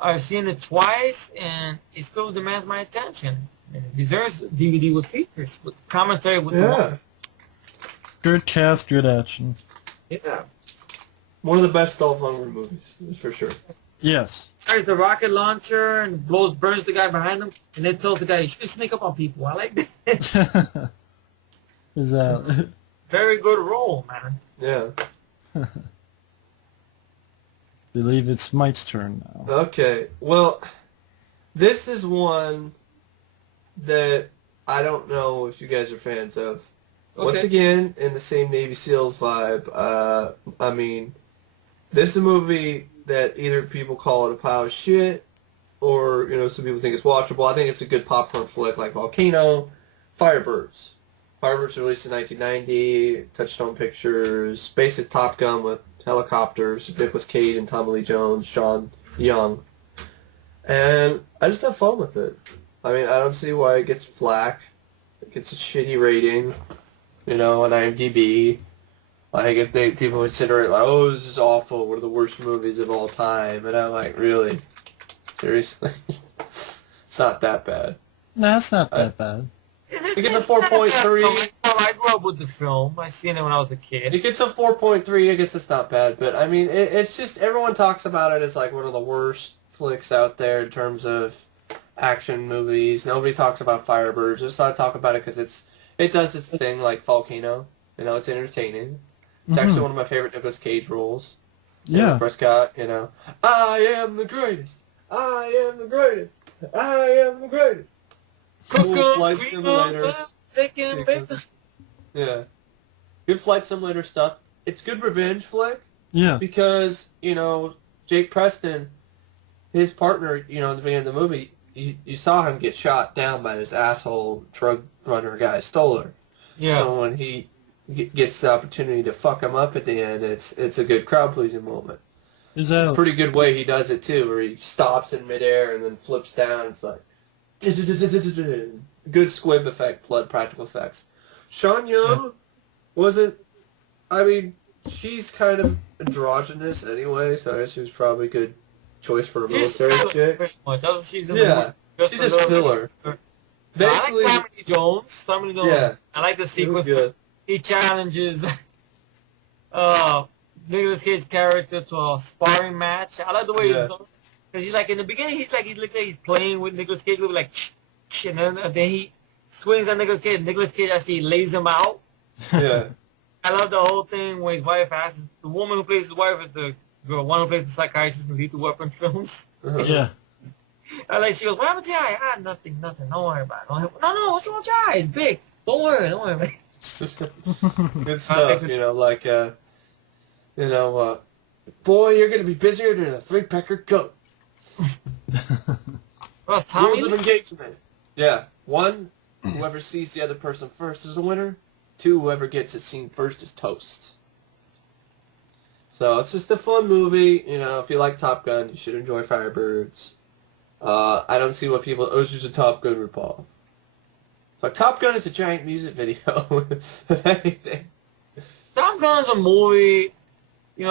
it twice, and it still demands my attention. And it deserves a DVD with features, with commentary, with the Good cast, good action. yeah. One of the best Dolph Lundgren movies, for sure. Yes. There's the rocket launcher and burns the guy behind him, and then tells the guy, you should sneak up on people. I like that. Is that... Very good role, man. Yeah. Believe it's Mike's turn now. Okay. Well, this is one that I don't know if you guys are fans of. Okay. Once again, in the same Navy SEALs vibe. I mean, this is a movie that either people call it a pile of shit, or some people think it's watchable. I think it's a good popcorn flick, like Volcano, Firebirds. Firebirds released in 1990. Touchstone Pictures. Basic Top Gun with helicopters. Nicolas Cage and Tommy Lee Jones, Sean Young, and I just have fun with it. I mean, I don't see why it gets flack. It gets a shitty rating. On IMDb. Like, if people consider it like, oh, this is awful, one of the worst movies of all time. And I'm like, really? Seriously? It's not that bad. No, it's not that bad. It gets a 4.3. I grew up with the film. I seen it when I was a kid. It gets a 4.3. I guess it's not bad. But, I mean, it's just, everyone talks about it as, like, one of the worst flicks out there in terms of action movies. Nobody talks about Firebirds. Just thought I'd talk about it because it does its thing like Volcano. It's entertaining. It's actually one of my favorite Nicolas Cage roles. Yeah. Prescott, I am the greatest. I am the greatest. I am the greatest. Cool Flight Simulator. Yeah. Good Flight Simulator stuff. It's good revenge flick. Yeah. Because, Jake Preston, his partner, in the beginning of the movie, you saw him get shot down by this asshole drug runner guy, Stoller. Yeah. So when he gets the opportunity to fuck him up at the end, it's a good crowd-pleasing moment. Is that a pretty good way he does it, too, where he stops in midair and then flips down. It's like, good squib effect, blood practical effects. Sean Young wasn't, I mean, she's kind of androgynous anyway, so I guess she was probably a good choice for a military chick. That's what she's in Yeah, the she's just filler. Basically, I like Tommy Lee Jones. Yeah, I like the sequence. good. He challenges Nicolas Cage's character to a sparring match. I like the way he's done. Because he's like, in the beginning, he's like he's playing with Nicolas Cage, like, and then he swings at Nicolas Cage. Nicolas Cage actually lays him out. Yeah. I love the whole thing when his wife asks, the woman who plays his wife is the girl, one who plays the psychiatrist in Lethal Weapon films. Yeah. I like, she goes, what happened to your eye? Ah, nothing. Don't worry about it. No, what's wrong with your eye? It's big. Don't worry about it. Good stuff, boy, you're going to be busier than a three-pecker goat. Rules of engagement. Yeah. 1, whoever sees the other person first is a winner. 2, whoever gets it seen first is toast. So it's just a fun movie. If you like Top Gun, you should enjoy Firebirds. I don't see what people, it's just a Top Gun ripoff. But Top Gun is a giant music video, if anything. Top Gun's a movie,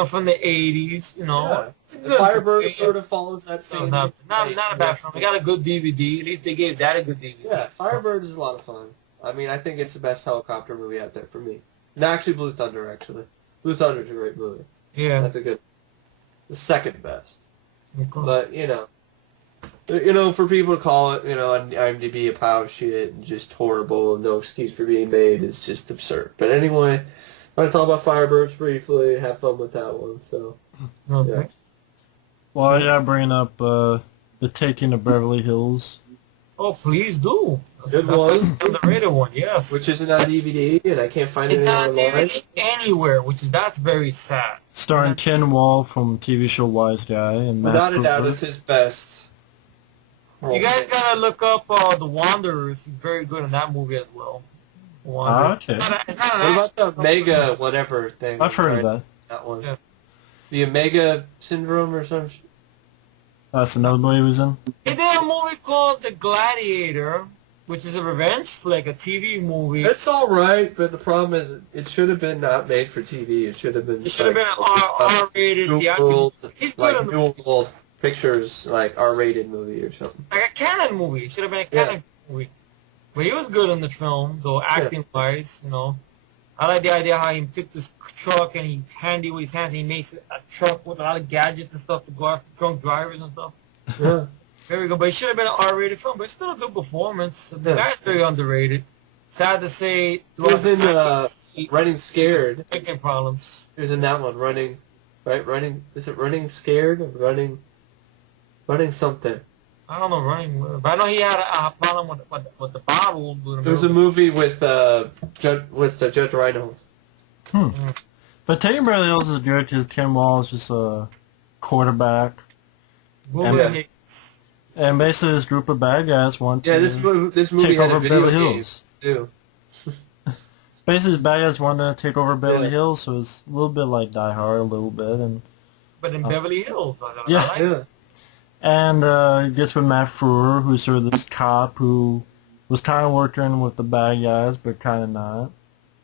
from the 80s, Yeah. Firebird sort of follows that same... not a bad film. It got a good DVD. At least they gave that a good DVD. Yeah, Firebird is a lot of fun. I mean, I think it's the best helicopter movie out there for me. And actually, Blue Thunder, actually. Blue Thunder's a great movie. Yeah. That's the second best. Cool. But, for people to call it, on IMDb a pile of shit and just horrible and no excuse for being made is just absurd. But anyway, I'm going to talk about Firebirds briefly, have fun with that one, so, Okay. yeah. Well, yeah, bringing up the Taking of Beverly Hills. Oh, please do. Good That's one. the underrated one, yes. Which isn't on DVD, and I can't find it It's not anywhere online. DVD anywhere, that's very sad. Starring Ken Wall from TV show Wise Guy and Matt Without a doubt, Fruber. it's his best. You guys gotta look up The Wanderers. He's very good in that movie as well. Wonder. Okay. It's not an What about the action Omega whatever thing? I've heard of right? that. That one. Yeah. The Omega syndrome or something. That's another movie he was in. He did a movie called The Gladiator, which is a revenge flick, a TV movie. It's all right, but the problem is it should have been not made for TV. It should have been. It should have been an R-rated New theatrical. World, He's good like in New World Pictures, like R-rated movie or something. like a canon movie. It should have been a canon movie. But he was good in the film, though, acting-wise, you know. I like the idea how he took this truck and he's handy with his hands and he makes a truck with a lot of gadgets and stuff to go after drunk drivers and stuff. Yeah. Very good. But it should have been an R-rated film, but it's still a good performance. The Yeah. guy's very underrated. Sad to say. He was in Running Scared. Thinking problems. He was in that one, Running, right? Running, is it Running Scared or Running something? I don't know running, but I know he had a problem with the bottle. It was a movie with Judge Reinhold. But Taking of Beverly Hills is good because Ken Wall is just a quarterback. Movie. And basically this group of bad guys want Yeah, to this movie take had over a video Beverly game Hills. too. Basically these bad guys want to take over Beverly Hills, so it's a little bit like Die Hard a little bit. And But in Beverly Hills. I like Yeah. it. And he gets with Matt Frewer, who's sort of this cop who was kind of working with the bad guys, but kind of not.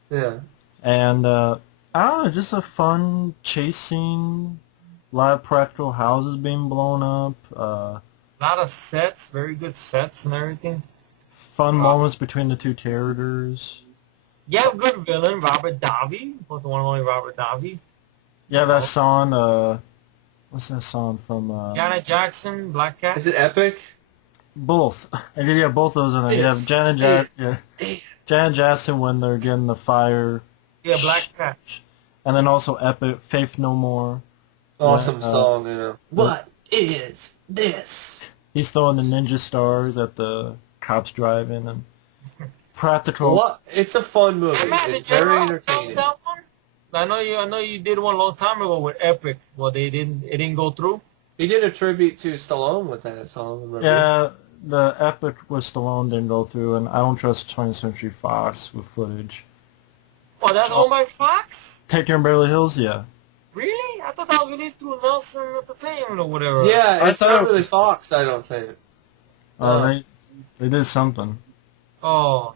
Yeah. And, I don't know, just a fun chase scene. A lot of practical houses being blown up. A lot of sets, very good sets and everything. Fun moments between the two characters. You have a good villain, Robert Davi. Both the one and only Robert Davi. Yeah, that song, what's that song from? Janet Jackson, Black Cat. Is it Epic? Both. And you have both those in there. You have Janet Jackson when they're getting the fire. Yeah, Black Cat. And then also Epic, Faith No More. Awesome song, you know. What is this? He's throwing the ninja stars at the cops driving and practical. Well, it's a fun movie. Hey, man, It's did you very ever entertaining. that one? I know you did one a long time ago with Epic. Well, it didn't go through. He did a tribute to Stallone with that song. Remember? Yeah, the Epic with Stallone didn't go through, and I don't trust 20th Century Fox with footage. Oh, that's owned by Fox? Taking of Beverly Hills, yeah. Really? I thought that was released through Nelson Entertainment or whatever. Yeah, I it's thought- not really Fox, I don't think. They did something. Oh.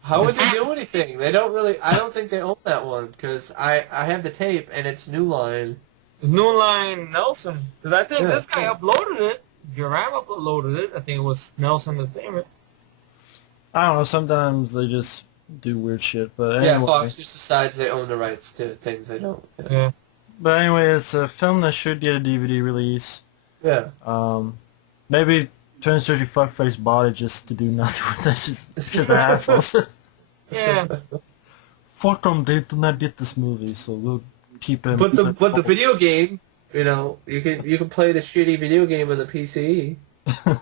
How would they do anything? They don't really. I don't think they own that one because I have the tape and it's New Line. New Line Nelson. Because I think Yeah. this guy uploaded it. Jerome uploaded it. I think it was Nelson Entertainment. I don't know, sometimes they just do weird shit, but anyway. Yeah, Fox just decides they own the rights to things they don't. Yeah. But anyway, it's a film that should get a DVD release. Yeah. Maybe 20th Century Fuckface bought it just to do nothing with it. Just assholes. Yeah. Fuck them, they do not get this movie, so we'll keep it. But the video game, you know, you can play the shitty video game on the PC. Oh,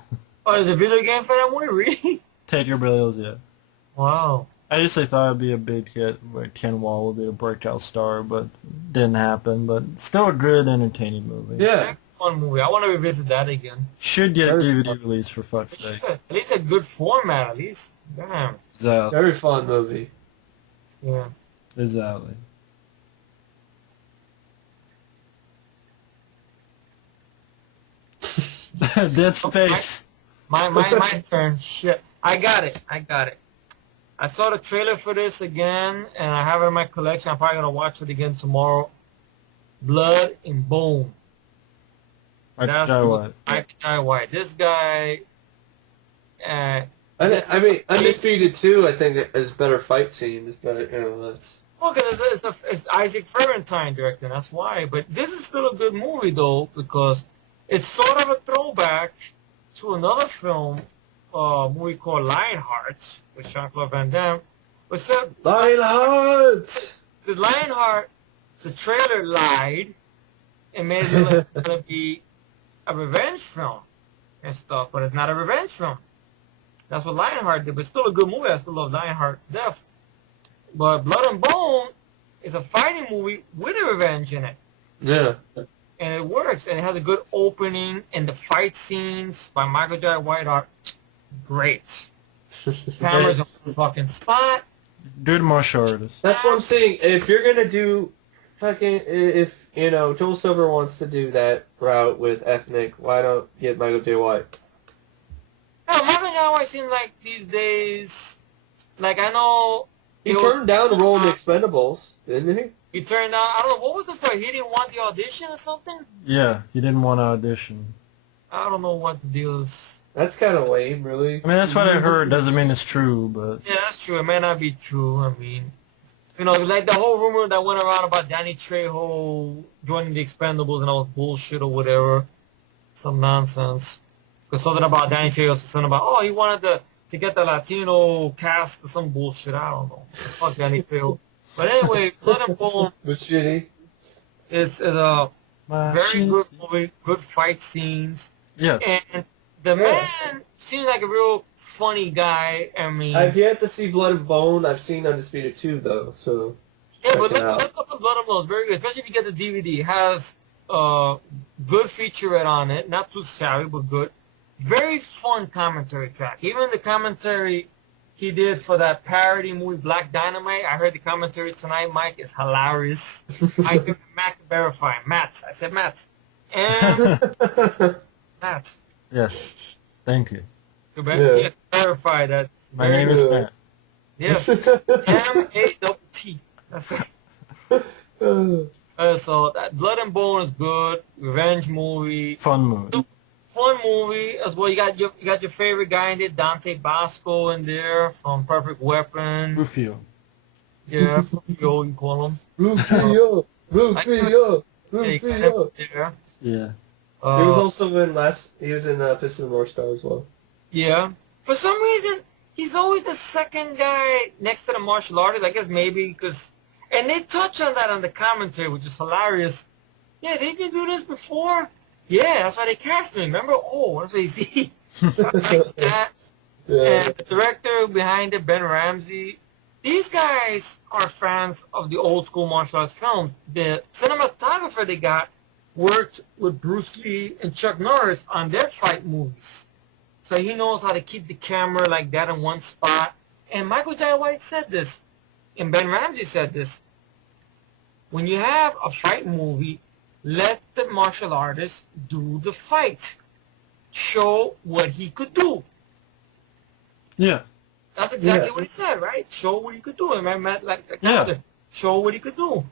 there's a video game for that movie? Really? Take Your Brilliance, yeah. Wow. I just thought it'd be a big hit where Ken Wall would be a breakout star, but didn't happen. But still a good, entertaining movie. Yeah. One movie. I want to revisit that again. Should get a DVD release for fuck's It sake. should. At least a good format, at least. Damn. Exactly. Very fun movie. Yeah. Exactly. Dead Space. My turn. Shit. I got it. I saw the trailer for this again, and I have it in my collection. I'm probably going to watch it again tomorrow. Blood and Bone. That's Mike Jai White. This guy... I mean, Undisputed 2, I think, is better fight scenes, but, you know, that's... Well, because it's Isaac Ferentine directing, that's why. But this is still a good movie, though, because it's sort of a throwback to another film, movie called Lionheart, with Jean-Claude Van Damme. Lionheart! The Lionheart, the trailer lied and made it look like it's going to be a revenge film and stuff, but it's not a revenge film. That's what Lionheart did, but it's still a good movie. I still love Lionheart to death. But Blood and Bone is a fighting movie with a revenge in it. Yeah. And it works, and it has a good opening, and the fight scenes by Michael Jai White are great. Cameras on the fucking spot. Good martial artist. That's what I'm saying. If you're gonna do fucking, if Joel Silver wants to do that route with ethnic, why don't get Michael J. White? No, Michael J. White seems like these days, like I know He turned down the role in the Expendables, didn't he? he turned down. I don't know what was the story. He didn't want the audition or something. Yeah, he didn't want to audition. I don't know what the deal is. That's kind of lame, really. I mean, that's what I heard. Doesn't mean it's true, but... Yeah, that's true. It may not be true. I mean, like the whole rumor that went around about Danny Trejo joining the Expendables and all bullshit or whatever. Some nonsense. Because something about Danny Trejo, something about, oh, he wanted to get the Latino cast or some bullshit. I don't know. Fuck Danny Trejo. But anyway, Blood and Bone But shitty. is a very good movie, good fight scenes. Yes. And the man seems like a real funny guy. I mean, I've yet to see Blood and Bone. I've seen Undisputed 2, though, so... yeah, but check it out. look up the Blood and Bone. It's very good, especially if you get the DVD. It has good featurette on it. Not too savvy, but good. Very fun commentary track. Even the commentary he did for that parody movie Black Dynamite, I heard the commentary tonight, Mike, is hilarious. I can Matt can verify. Matt. I said Matt. And Matt. Yes. Thank you. You can verify that. My name is Matt. Yes. M-A-T. That's right. So that Blood and Bone is good. Revenge movie. Fun movie. Fun movie as well. You got your favorite guy in there, Dante Bosco in there from Perfect Weapon. Rufio. Yeah, Rufio you call him. Rufio! Rufio! Yeah. Yeah. He was also in he was in Fist of the North Star as well. Yeah. For some reason, he's always the second guy next to the martial artist. I guess maybe because, and they touch on that on the commentary, which is hilarious. Yeah, didn't you do this before? Yeah, that's why they cast me. Remember? Oh, that's what you see. Something like that. Yeah. And the director behind it, Ben Ramsey. These guys are fans of the old school martial arts film. The cinematographer they got worked with Bruce Lee and Chuck Norris on their fight movies. So he knows how to keep the camera like that in one spot. And Michael J. White said this, and Ben Ramsey said this. When you have a fight movie, let the martial artist do the fight. Show what he could do. Yeah. That's exactly what he said, right? Show what he could do. And I meant like show what he could do,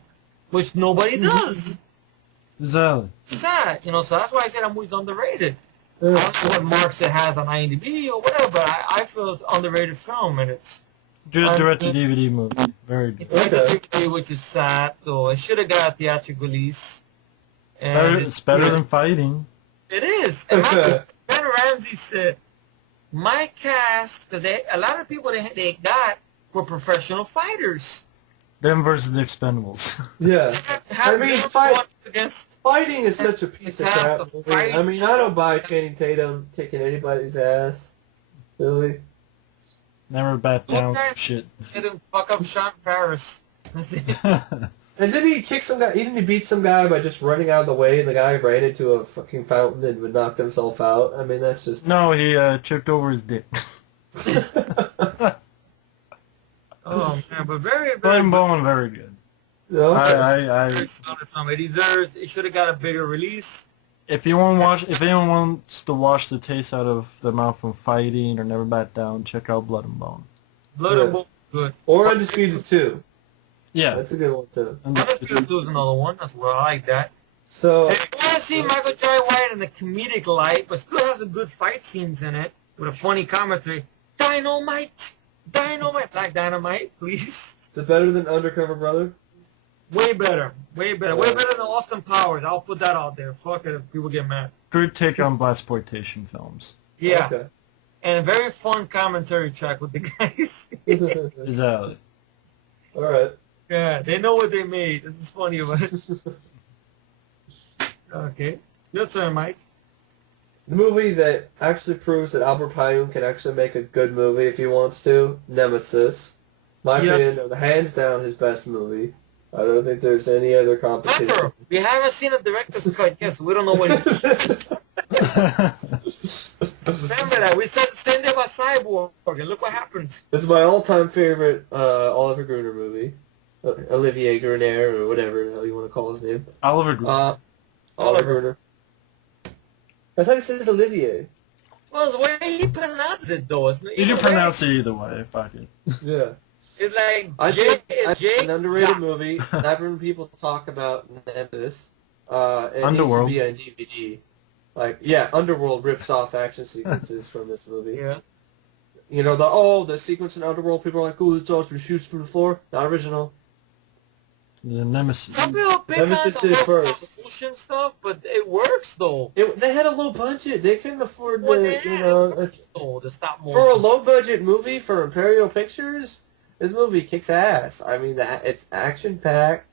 which nobody does. Exactly. Sad, so that's why I said that movie's underrated. I don't know what marks it has on IMDb or whatever, but I feel it's underrated film, and it's good direct-to-DVD movie. Very good. Direct-to-DVD, which is sad, though. It should have got a theatrical release. And It's better than fighting. It is. And Ben Ramsey said, my cast, because a lot of people they got were professional fighters. Them versus the Expendables. Yeah. I mean, against fighting is such a piece of crap. I mean, I don't buy Channing Tatum kicking anybody's ass. Really? Never back down. Shit. Get him fuck up Sean Ferris. And didn't he kick some guy? Didn't he beat some guy by just running out of the way, and the guy ran into a fucking fountain and knocked himself out? I mean, that's just... No, he tripped over his dick. Oh man, but very, very Blood and Bone, very good. Okay. It should have got a bigger release. If anyone wants to wash the taste out of the mouth from fighting or Never Back Down, check out Blood and Bone. Blood and Bone, good. Or Undisputed 2. Yeah. That's a good one, too. Undisputed 2 is another one. That's where I like that. So... If you want to see Michael J. White in the comedic light, but still has some good fight scenes in it, with a funny commentary, Dynamite! Dynamite! Black Dynamite, please. Is it better than Undercover Brother? Way better. Way better. Way better than Austin Powers. I'll put that out there. Fuck it if people get mad. Good take on blaxploitation films. Yeah. Okay. And a very fun commentary track with the guys. Exactly. All right. Yeah, they know what they made. This is funny about it. Okay. Your turn, Mike. The movie that actually proves that Albert Pyun can actually make a good movie if he wants to, Nemesis. My opinion, hands down, his best movie. I don't think there's any other competition. Remember, we haven't seen a director's cut yet, so we don't know what it is. Remember at that. We said the same thing about Cyborg, and look what happened. It's my all-time favorite Oliver Gruner movie. Olivier Gruner, or whatever the hell you want to call his name. Oliver Gruner. Oliver Gruner. I thought it says Olivier. Well, it's the way he pronounces it, though. It's, You can pronounce it either way. Fuck it. Yeah. It's like I think it's Jake. an underrated movie. I've heard people talk about Nemesis. It Underworld. needs to be on DVD. Like, yeah, Underworld rips off action sequences from this movie. Yeah. You know, the sequence in Underworld, people are like, oh, it's awesome, shoots from the floor. Not original. The Nemesis. Some people pick on Nemesis the did whole first. stop-motion stuff, but it works, though. They had a low budget. They couldn't afford Well, the, yeah, you know... it works, though, the stop-motion. For a low-budget movie for Imperial Pictures, this movie kicks ass. I mean, it's action-packed.